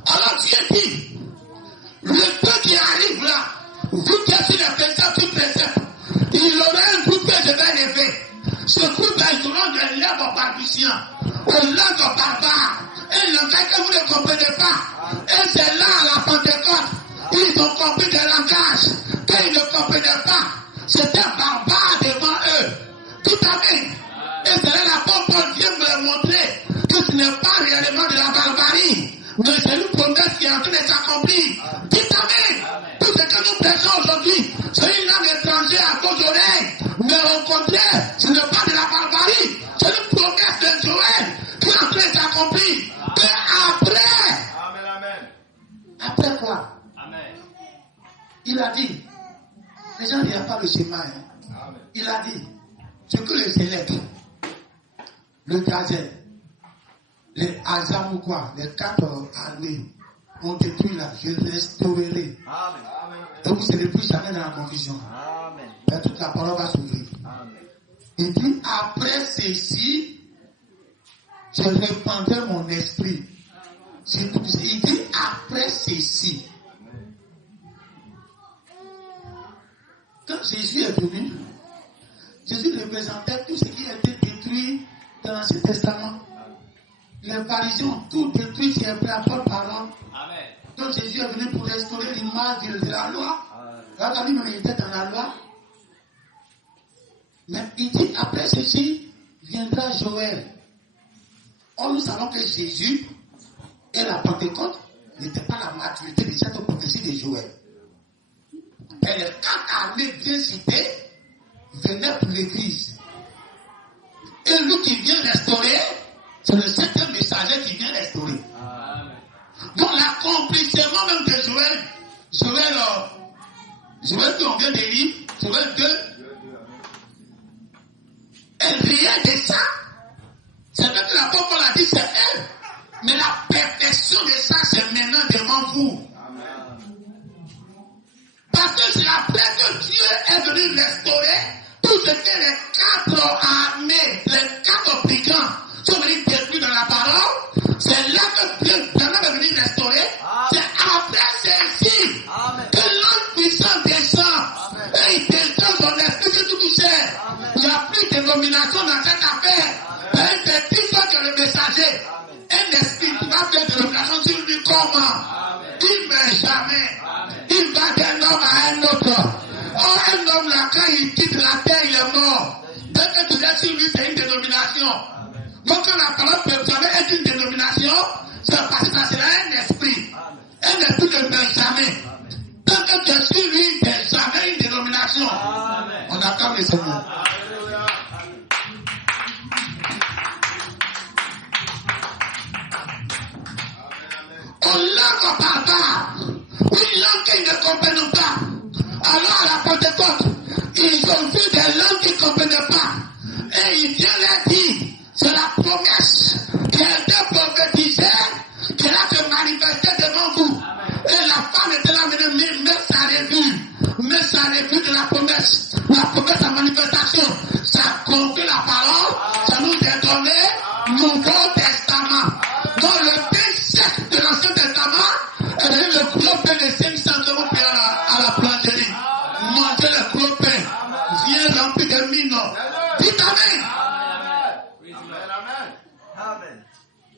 Alors Dieu dit, le peu qui arrive là, vous qui êtes sur les préceptes, il aura un groupe que je vais lever. Ce groupe là, ils auront des lèvres balbutiants, aux langues barbares, un langage que vous ne comprenez pas. Et c'est là à la Pentecôte, ils ont compris des langages qu'ils ne comprenaient pas. C'était barbare devant eux. Tout amen. Et c'est là la Paul vient me montrer que ce n'est pas réellement de la barbarie, mais c'est une promesse qui est en train de s'accomplir. Tout amen. Tout ce que nous prêchons aujourd'hui, c'est une langue étrangère à vos oreilles. Mais au contraire, ce n'est pas de la barbarie. C'est une promesse de Joël qui est en train de s'accomplir. Et après, Amen. Amen. après quoi? Amen. Il a dit, les gens ne regardent pas le schéma. Hein. Il a dit, ce que les élèves, le gazelle, les Azam ou quoi, les 4 armées ont détruit là, je les restaurerai. Et vous ne serez plus jamais dans la confusion. Et toute la parole va s'ouvrir. Il dit, après ceci, je répandrai mon esprit. Il dit, après ceci. Quand Jésus est venu, Jésus représentait tout ce qui a été détruit dans l'Ancien Testament. Les pharisiens ont tout détruit, c'est après la parole. Donc Jésus est venu pour restaurer l'image de la loi. Là, lui-même, il était dans la loi. Mais il dit, après ceci, viendra Joël. Or, nous savons que Jésus et la Pentecôte n'étaient pas la maturité de cette prophétie de Joël. Et les 4 armées bien citées venaient pour l'église. Et lui qui vient restaurer, c'est le 7e messager qui vient restaurer. Donc l'accomplissement même de Joël qu'on vient de lire, Joël 2, et rien de ça. C'est vrai que l'apôtre Paul a dit c'est elle. Mais la perfection de ça, c'est maintenant devant vous. Parce que c'est après que Dieu est venu restaurer tout ce que les 4 armées, les 4 brigands sont venus détruire dans la parole. C'est là que Dieu est venu restaurer. C'est après ceci que l'ange puissant descend. Et il descend son esprit sur tout touché. Il n'y a plus de domination dans cette affaire. Et c'est tout ça que le messager. Un esprit qui va faire de domination sur lui comment? Il ne meurt jamais. Il va d'un homme à un autre. Or, un homme là, quand il quitte la terre, il est mort. Dès que tu es sur lui, c'est une dénomination. Donc, quand la parole personnelle est une dénomination, c'est parce que ça sera un esprit. Un esprit ne meurt jamais. Tant que tu es sur lui, il n'est jamais une dénomination. On attend les Seigneur. On langue au barbare, une langue qu'ils ne comprennent pas. Alors à la Pentecôte, ils ont vu des langues qu'ils ne comprenaient pas. Et il vient leur dire, c'est la promesse qui a été prophétisée, qui a se manifester devant vous. Et la femme était là, mais ça revue de la promesse. La promesse à manifestation, ça conclut la parole, ça nous est donné Nouveau Testament. Dans le siècle de l'Ancien Testament, elle a eu le gros pain de 500 € à la boulangerie. Manger le gros pain. Viens rempli de mino. Dites Amen.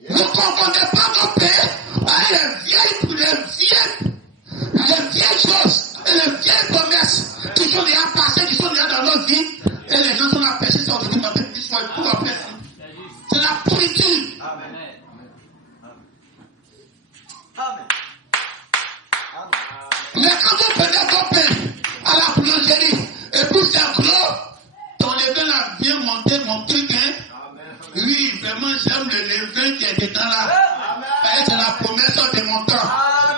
Ne confondez pas nos pains avec les vieilles choses et les vieilles promesses qui sont déjà passées, qui sont déjà dans nos vies. Et les gens sont empêchés, sont venus dans cette histoire pour après. C'est la pourriture. Mais quand vous prenez ton pain à la boulangerie et puis c'est gros, ton levain là vient monter mon truc, hein. Oui, vraiment j'aime le levain qui est dedans là. Et c'est la promesse de mon temps.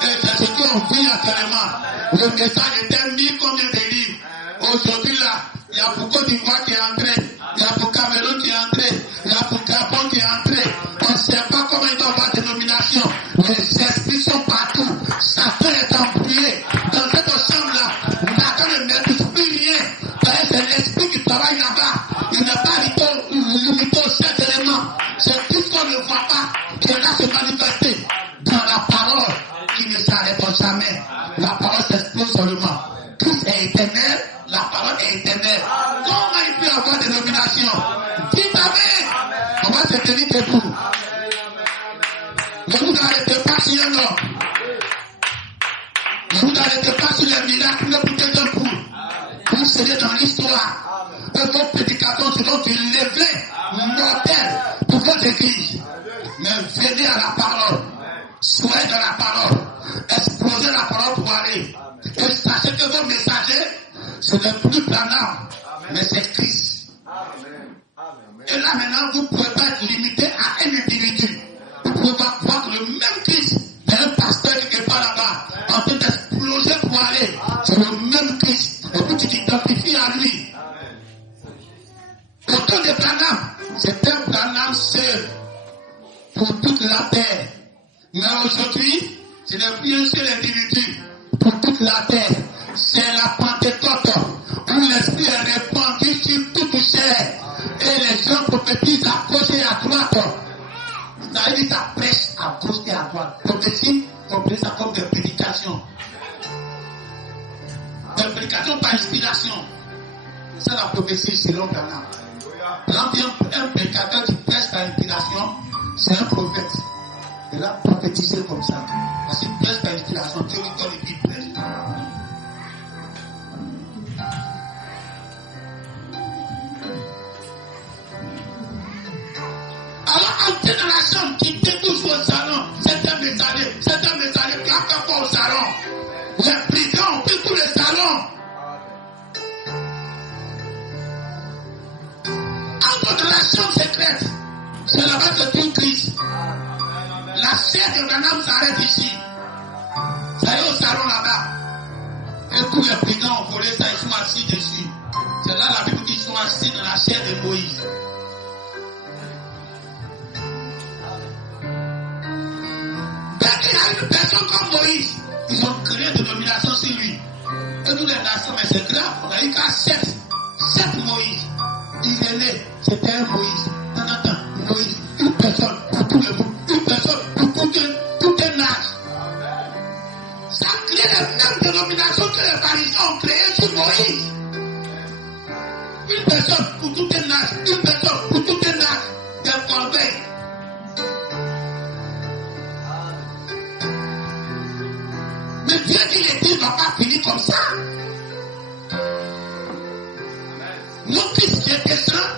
Et c'est ce qu'on vit actuellement. Le message était mis combien de livres. Aujourd'hui là, il y a beaucoup d'Ivoire qui est entré. Il y a beaucoup de Cameroun qui est entré. Il y a beaucoup de Gabon qui est entré. On ne sait pas comment ils doivent avoir des nominations. Les esprits sont partout. Satan est embrouillé. Dans cette chambre-là, Satan ne maîtrise plus rien. C'est l'esprit qui travaille là-bas. Il n'est pas limité aux 7 éléments. C'est tout ce qu'on ne voit pas qui est là se manifester dans la parole qui ne s'arrête jamais. La parole s'explose seulement. Christ est éternel, la parole est éternelle. Comment il peut y avoir des nominations? Dites Amen. On va se tenir debout. Ne vous arrêtez pas sur un homme. Ne vous arrêtez pas sur les miracles de tout d'un coup. Vous serez dans l'histoire. Et vos prédicateurs seront du lever mortel pour votre église. Mais venez à la parole. Soyez dans la parole. Explosez la parole pour aller. Et sachez que vos messagers, ce n'est plus planant, mais c'est Christ. Et là maintenant, vous ne pouvez pas être limité à un individu. Vous pouvez pas voir le même Christ d'un pasteur qui n'est pas là-bas, en train d'exploser pour aller C'est le même Christ. Et puis tu t'identifies à lui. Pour tout de Branham, c'est un Branham seul pour toute la terre. Mais aujourd'hui, ce n'est plus un seul individu pour toute la terre. C'est la Pentecôte où l'Esprit est répandu sur toute chair. Et les gens prophétisent à gauche et à droite. Ça veut dire ça prêche à gauche et à droite. Prophétie, comprenez ça comme des prédications. Des prédications par inspiration. C'est ça la prophétie selon Branham. Quand un prédicateur qui prêche par inspiration, c'est un prophète. Il a prophétisé comme ça. Parce qu'il prêche par inspiration, Dieu lui donne et puis il prêche. Alors, entrer dans la chambre, quitter tous au salon, c'est un messager, claque pas au salon. Les brigands ont pris tous les salons. Entre dans la chambre secrète, c'est là-bas que tout Christ. La chair de Branham s'arrête ici. Ça y est au salon là-bas. Et tous les brigands ont volé ça, ils sont assis dessus. C'est là la Bible dit qu'ils sont assis dans la chair de Moïse. Il y a une personne comme Moïse, ils ont créé des dominations sur lui. Et toutes les nations, mais c'est grave, on a eu qu'à 7 Moïse. Il est né, c'était un Moïse. Non, Moïse, une personne pour tout le monde, une personne pour tout un âge. Ça crée les mêmes dénominations que les pharisiens ont créées sur Moïse. Une personne pour tout un âge, une personne pour tout un âge, des corbeilles. Mais Dieu dit l'église ne va pas finir comme ça. Nos fils qui descendent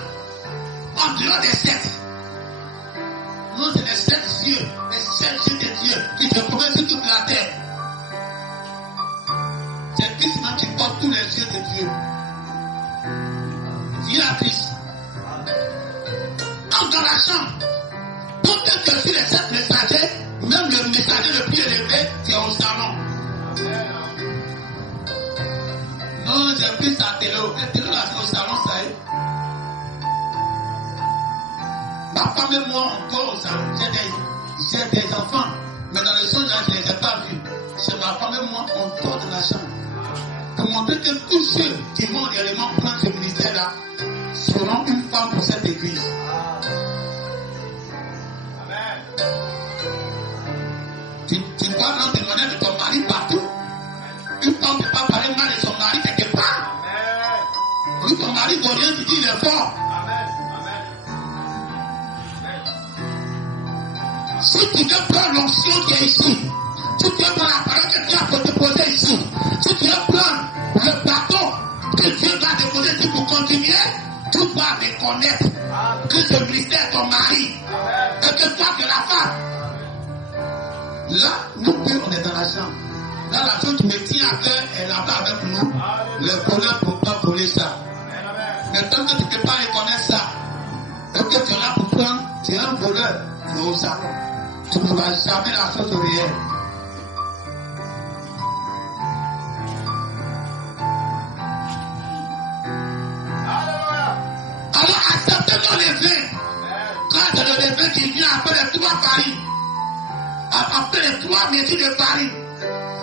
en dehors des sectes. Nous, c'est les 7 yeux, les 7 yeux de Dieu qui se promènent sur toute la terre. C'est Christ même qui porte tous les yeux de Dieu. Dieu à Christ. Entre dans la chambre. Peut-être que sur les 7 messagers, même le messager le plus élevé, c'est au salon. Non, j'ai pris sa télo. La télo, là, c'est au salon, ça y est. Ma femme et moi, on va au salon. J'ai des enfants, mais dans le songe, je ne les ai pas vus. C'est ma femme et moi, on dort dans la chambre. Pour montrer que tous ceux qui vont réellement prendre ce ministère-là seront une femme pour cette église. Tu vois l'homme témoigner de ton mari partout. Une femme ne peut pas parler mal de son mari quelque part. Lui, ton mari ne rien, tu dis il est fort. Si tu veux prendre l'onction qui est ici, si tu veux prendre la parole que Dieu a déposée ici, si tu veux prendre le bâton que Dieu va déposer ici pour continuer, tu dois reconnaître que ce ministère est ton mari et que toi tu es la femme. Là, nous deux, on est dans la chambre. Là, la chose qui me tient à cœur est là-bas avec nous. Le voleur ne peut pas voler ça. Mais tant que tu ne peux pas reconnaître ça, et que tu es là pour prendre, tu es un voleur, tu es au salon. Tu ne vas jamais la chose réelle. Alors, acceptez-nous les vins. Quand c'est le vin qui vient après les 3 paris, après les 3 métiers de Paris,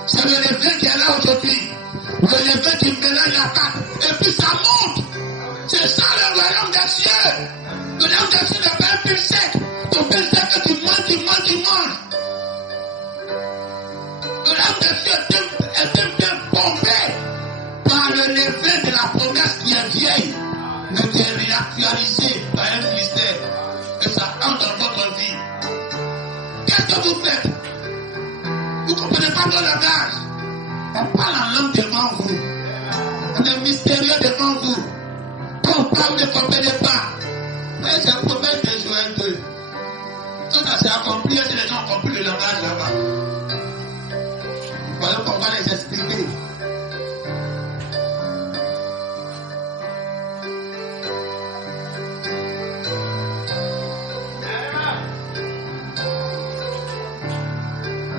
c'est le levain qui est là aujourd'hui. Le levain qui mélange la pâte. Et puis ça monte. C'est ça le royaume des cieux. Le royaume des cieux n'est pas un pain sec. Ton pain sec que tu manges. Le royaume des cieux est un pain bombé par le levain de la promesse qui est vieille, mais qui est réactualisé par un ministère. Et ça entre dans votre vie. Qu'est-ce que vous faites? Vous ne comprenez pas le langage. On parle en langue devant vous. On est mystérieux devant vous. Quand on parle, ne comprenez pas. Mais c'est un problème de Joël 2. Quand ça s'est accompli, si les gens ont compris le langage là-bas, voilà qu'on va les expliquer.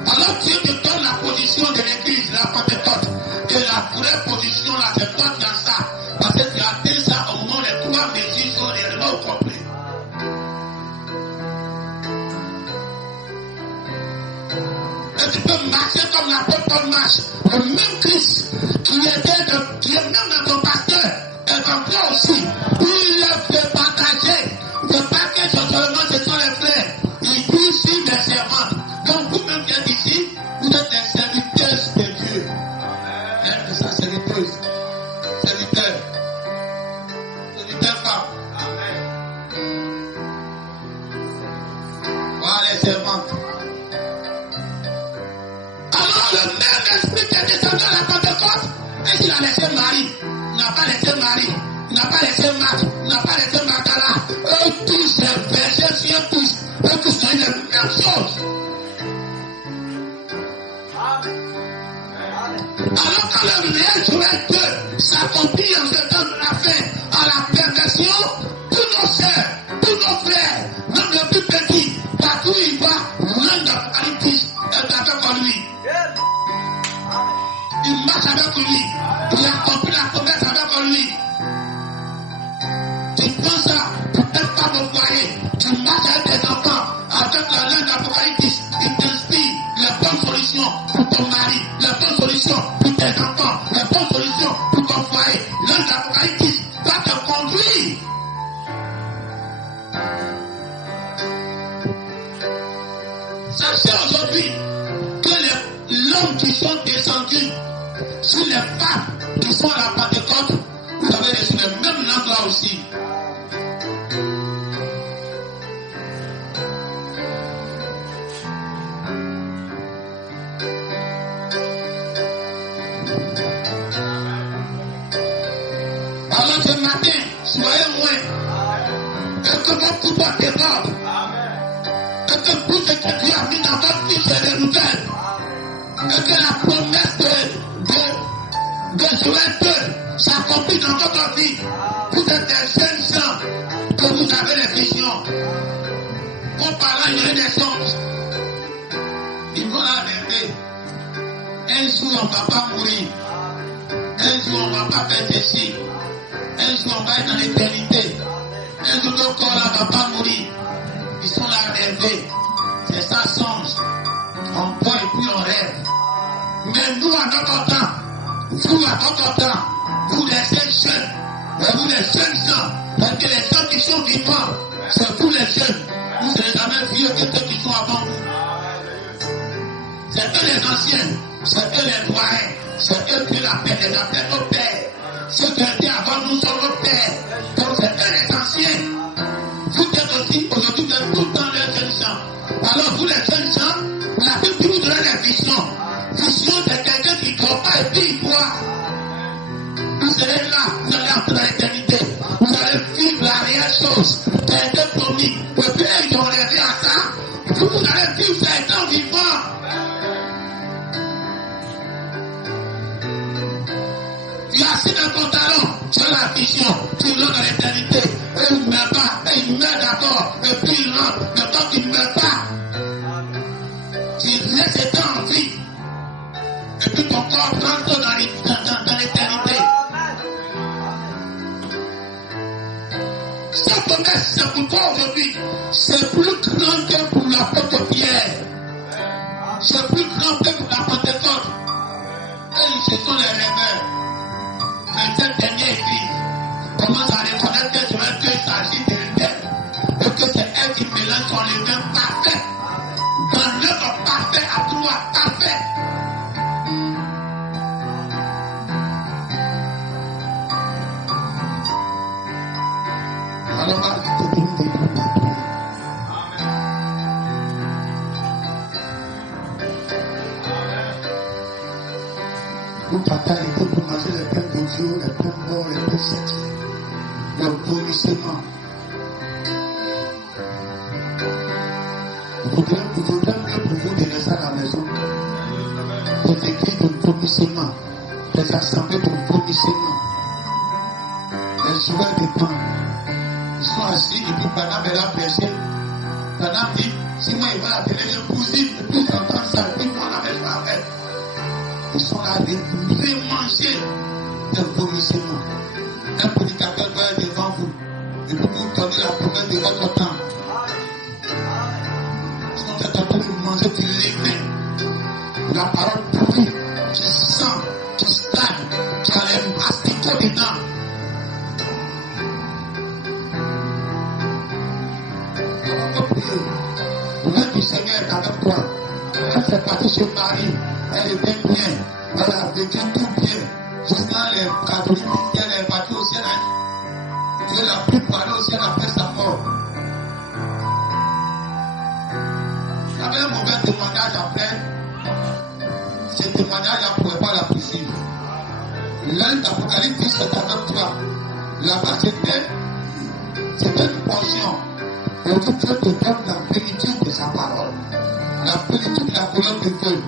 Alors Dieu te donne la position de l'église, la Pentecôte. Et la vraie position là, c'est toi qui as ça. Parce que tu as atteint ça au moment où les 3 mesures sont réellement au complet. Et tu peux marcher comme l'apôtre Paul marche. Le même Christ qui est même dans ton pasteur est en toi aussi. Il fait partager. Ne pas que seulement ce sont les frères. Il dit ici des servantes. Donc vous-même qui êtes ici, vous êtes des serviteurs de Dieu. Et ça, serviteuse. Serviteur. Serviteur femme. Voilà les servantes. Alors le même esprit qui est descendu à la Pentecôte, et il a laissé Marie, il n'a pas laissé Marie, il n'a pas laissé Marthe, il n'a pas laissé Magdala. Eux tous, les bergers, eux tous ont eu les mêmes choses. Alors quand le réel Joël 2 s'accomplit en ce temps de la fin, à la perversion, tous nos sœurs, tous nos frères, même le plus petit, partout il va, l'un d'Apocalypse est avec lui. Il marche avec lui. Il accomplit la promesse avec lui. Tu prends ça, peut-être pas mon foyer. Tu marches avec tes enfants, avec la langue d'Apocalypse. Il t'inspire les bonnes solutions pour ton mari, les bonnes solutions pour tes enfants, les bonnes solutions pour ton foyer. Langue d'Apocalypse va te conduire. Sachez aujourd'hui que l'homme qui sont descendus sur les femmes qui sont à la Pentecôte, vous avez reçu le même langue là aussi. Alors ce matin, soyez loin. Et que votre pouvoir déborde. Et que tout ce que Dieu a mis dans votre vie se renouvelle. Et que la promesse de Joël 2 s'accomplit dans votre vie. Vous êtes des jeunes gens que vous avez des visions. Vos parents, il y a des songes. Ils vont la rêver. Un jour, on ne va pas mourir. Un jour, on ne va pas faire ceci. Un jour, on va être dans l'éternité. Un jour, nos corps là ne va pas mourir. Ils sont là à rêver. C'est ça, songe. On voit et puis on rêve. Mais nous, à notre temps, vous, à votre temps, vous les jeunes, vous les jeunes gens, parce que les gens qui sont vivants, c'est vous les jeunes. Vous serez jamais vieux que ceux qui sont avant vous. C'est eux les anciens, c'est eux les doyens, c'est eux qui l'appellent nos pères. Ceux qui étaient avant nous sont nos pères. Donc c'est eux les anciens. Vous êtes aussi, aujourd'hui, vous êtes tout le temps les jeunes gens. Alors vous les jeunes gens, la Bible vous donne la vision. Vision de quelqu'un qui ne croit pas et puis il croit. Vous serez là, vous allez entrer dans l'éternité. Vous allez vivre la réelle chose. Ça a été promis. Et puis ils ont rêvé à ça. Vous allez vivre ça étant vivant. Tu as assis dans ton talon, tu as la vision, tu rentres dans l'éternité. Et il ne meurt pas, et il meurt d'abord, et puis il rentre. Mais quand il ne meurt pas, tu laisses cet temps en vie. Et puis ton corps rentre dans l'éternité. Cette promesse, c'est pour toi aujourd'hui. C'est plus grand que pour l'apôtre Pierre. C'est plus grand que pour la Pentecôte. Et ce sont les rêveurs. Mais cette dernière église commence à reconnaître que Joël il s'agit d'elle. Et que c'est elle qui mélange son levain parfait. Dans l'œuvre parfait à toi, parfait. Alors, vous partagez pour commencer les peines d'audio, les peines d'or, les peines sexuelles, le vomissement. Il faudrait que pour vous donner ça à la maison. Des églises de vomissement, des assemblées de vomissement, les joueurs de pain. Ils sont assis et puis Madame est là pressée. Madame dit, si moi il va à la télé, je cousine, et puis j'entends ça, et puis moi la maison avec. Ils sont là de manger des vomissements. Un prédicateur doit être devant vous et puis vous donner la promesse de votre temps. Sinon, vous êtes en train de manger du levain. La parole pourrie, tu sens, tu stagne, tu as les asticots dedans. On va prier. L'œuvre du Seigneur est avec toi. Elle fait partie de son mari. Elle était bien. Elle a vécu tout bien. Jusqu'à les catholiques, elle est partie au ciel. Dieu l'a pris pour aller au ciel après sa mort. Il y avait un mauvais témoignage après. Ce témoignage ne pouvait pas la poursuivre. L'un d'Apocalypse dit c'est avec toi. Là-bas, c'était une portion. Et Dieu te donne la plénitude de sa parole. La plénitude de la couleur de feu.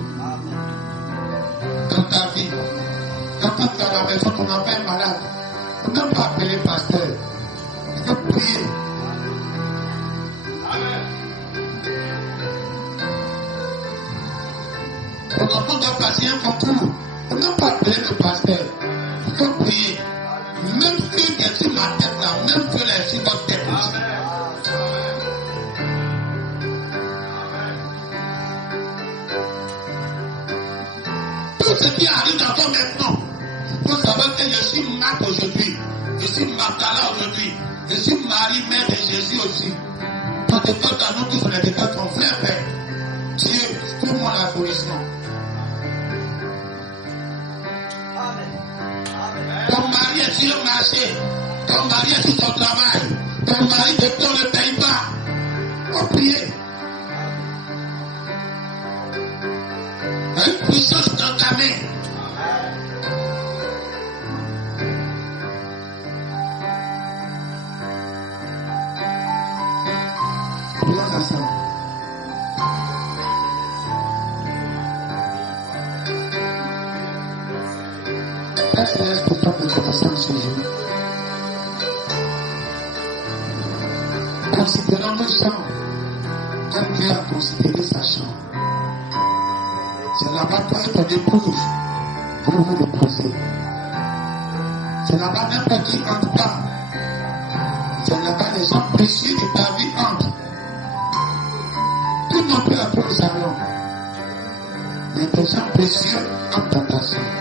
Dans ta vie. Quand tu es à la maison, ton enfant est malade. Tu ne peux pas appeler pasteur. Il faut prier. Ton enfant doit passer un concours. Tu ne peux pas appeler le pasteur. Il faut prier. Même si il est sur ma tête là, même si il est sur votre tête aussi. Tout ce qui arrive dans toi maintenant, il faut savoir que je suis Marc aujourd'hui, je suis Magdala aujourd'hui, je suis Marie-Mère de Jésus aussi. Quand tu portes à nous tous, on est de ton frère, Père. Dieu, fais-moi la solution. Ton mari est sur le marché, ton mari est sur son travail, ton mari ne le paye pas. On prie. Une puissance dans ta main. Prions ensemble. Père Céleste, pour toi de connaissance ce jour. Considérons nos chambres comme Dieu a considéré sa chambre. C'est là-bas toi et ton épouse pour vous reposer. C'est là-bas n'importe qui entre pas. C'est là-bas les gens précieux de ta vie entrent. Tout le monde peut appeler au salon. Mais des gens précieux entrent dans ta chambre.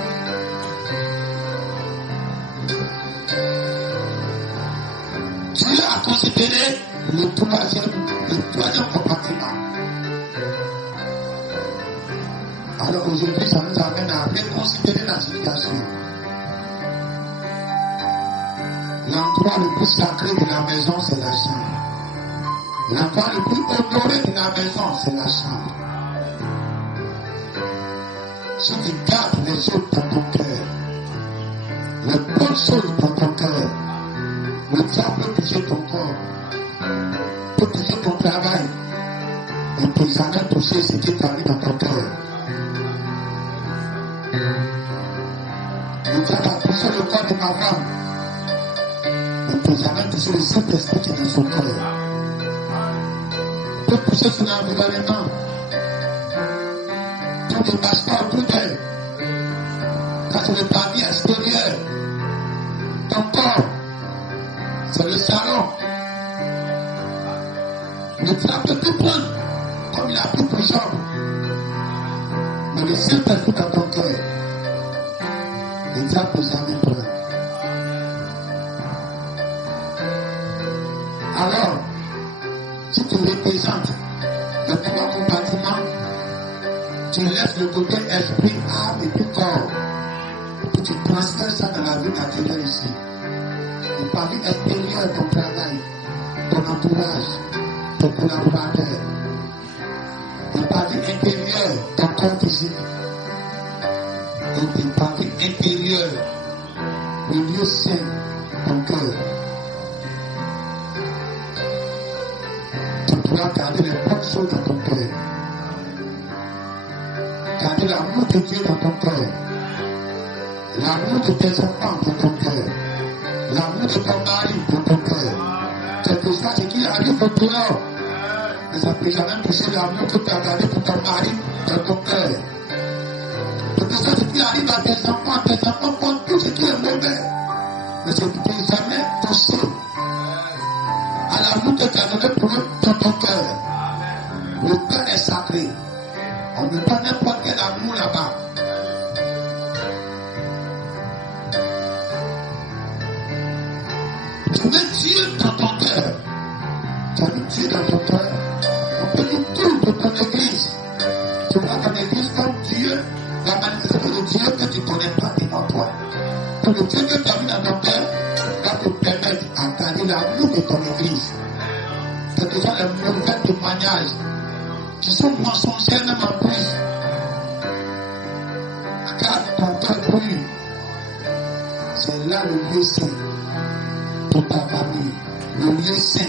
Dieu a considéré le troisième compartiment. Alors aujourd'hui, ça nous amène à reconsidérer la situation. L'endroit le plus sacré de la maison, c'est la chambre. L'endroit le plus honoré de la maison, c'est la chambre. Si tu gardes les choses dans ton cœur, les bonnes choses dans ton cœur, le diable peut toucher ton corps, peut toucher ton travail, et peut jamais toucher ce qui est arrivé dans ton cœur. Le diable a touché le corps de ma femme. Il ne peut jamais toucher le Saint-Esprit qui est dans son cœur. Il peut toucher son environnement. Tout ne passe pas autour d'elle. Quand c'est le papier extérieur, ton corps, c'est le salon. Le diable peut tout prendre, comme il a pris pour Job. Mais le Saint-Esprit dans ton cœur, le diable ne peut jamais prendre. Alors, si tu représentes le trois compartiments, tu laisses le côté esprit, âme et puis corps. Et tu transfères ça dans la vie naturelle ici. Et par vie extérieure, ton travail, ton entourage, ton collaborateur. Et par vie intérieure, ton corps physique. Et par vie intérieure, le lieu saint, ton cœur. Tu dois garder les bonnes choses dans ton cœur. Garder l'amour de Dieu dans ton cœur. L'amour de tes enfants dans ton cœur. L'amour de ton mari dans ton cœur. C'est pour ça ce qui arrive au dehors. Mais ça ne peut jamais toucher l'amour que tu as gardé pour ton mari dans ton cœur. Peut-être que tu arrives à tes enfants font tout ce qui est mauvais. Mais ce qui n'est jamais touché à l'amour que tu as donné pour eux dans ton cœur. Le cœur est sacré. On ne peut pas n'importe quel amour là-bas. Tu mets Dieu dans ton cœur. Tu as mis Dieu dans ton cœur. On peut dire tout de ton église. Tu vois ton église comme Dieu, la manifestation de Dieu que tu ne connais pas devant toi. Que le Dieu que tu as mis dans ton cœur va te permettre à garder l'amour de ton église. C'est déjà les mauvais témoignages qui sont mensongers même en plus. Car ton cœur brûle. C'est là le lieu saint de ta famille. Le lieu saint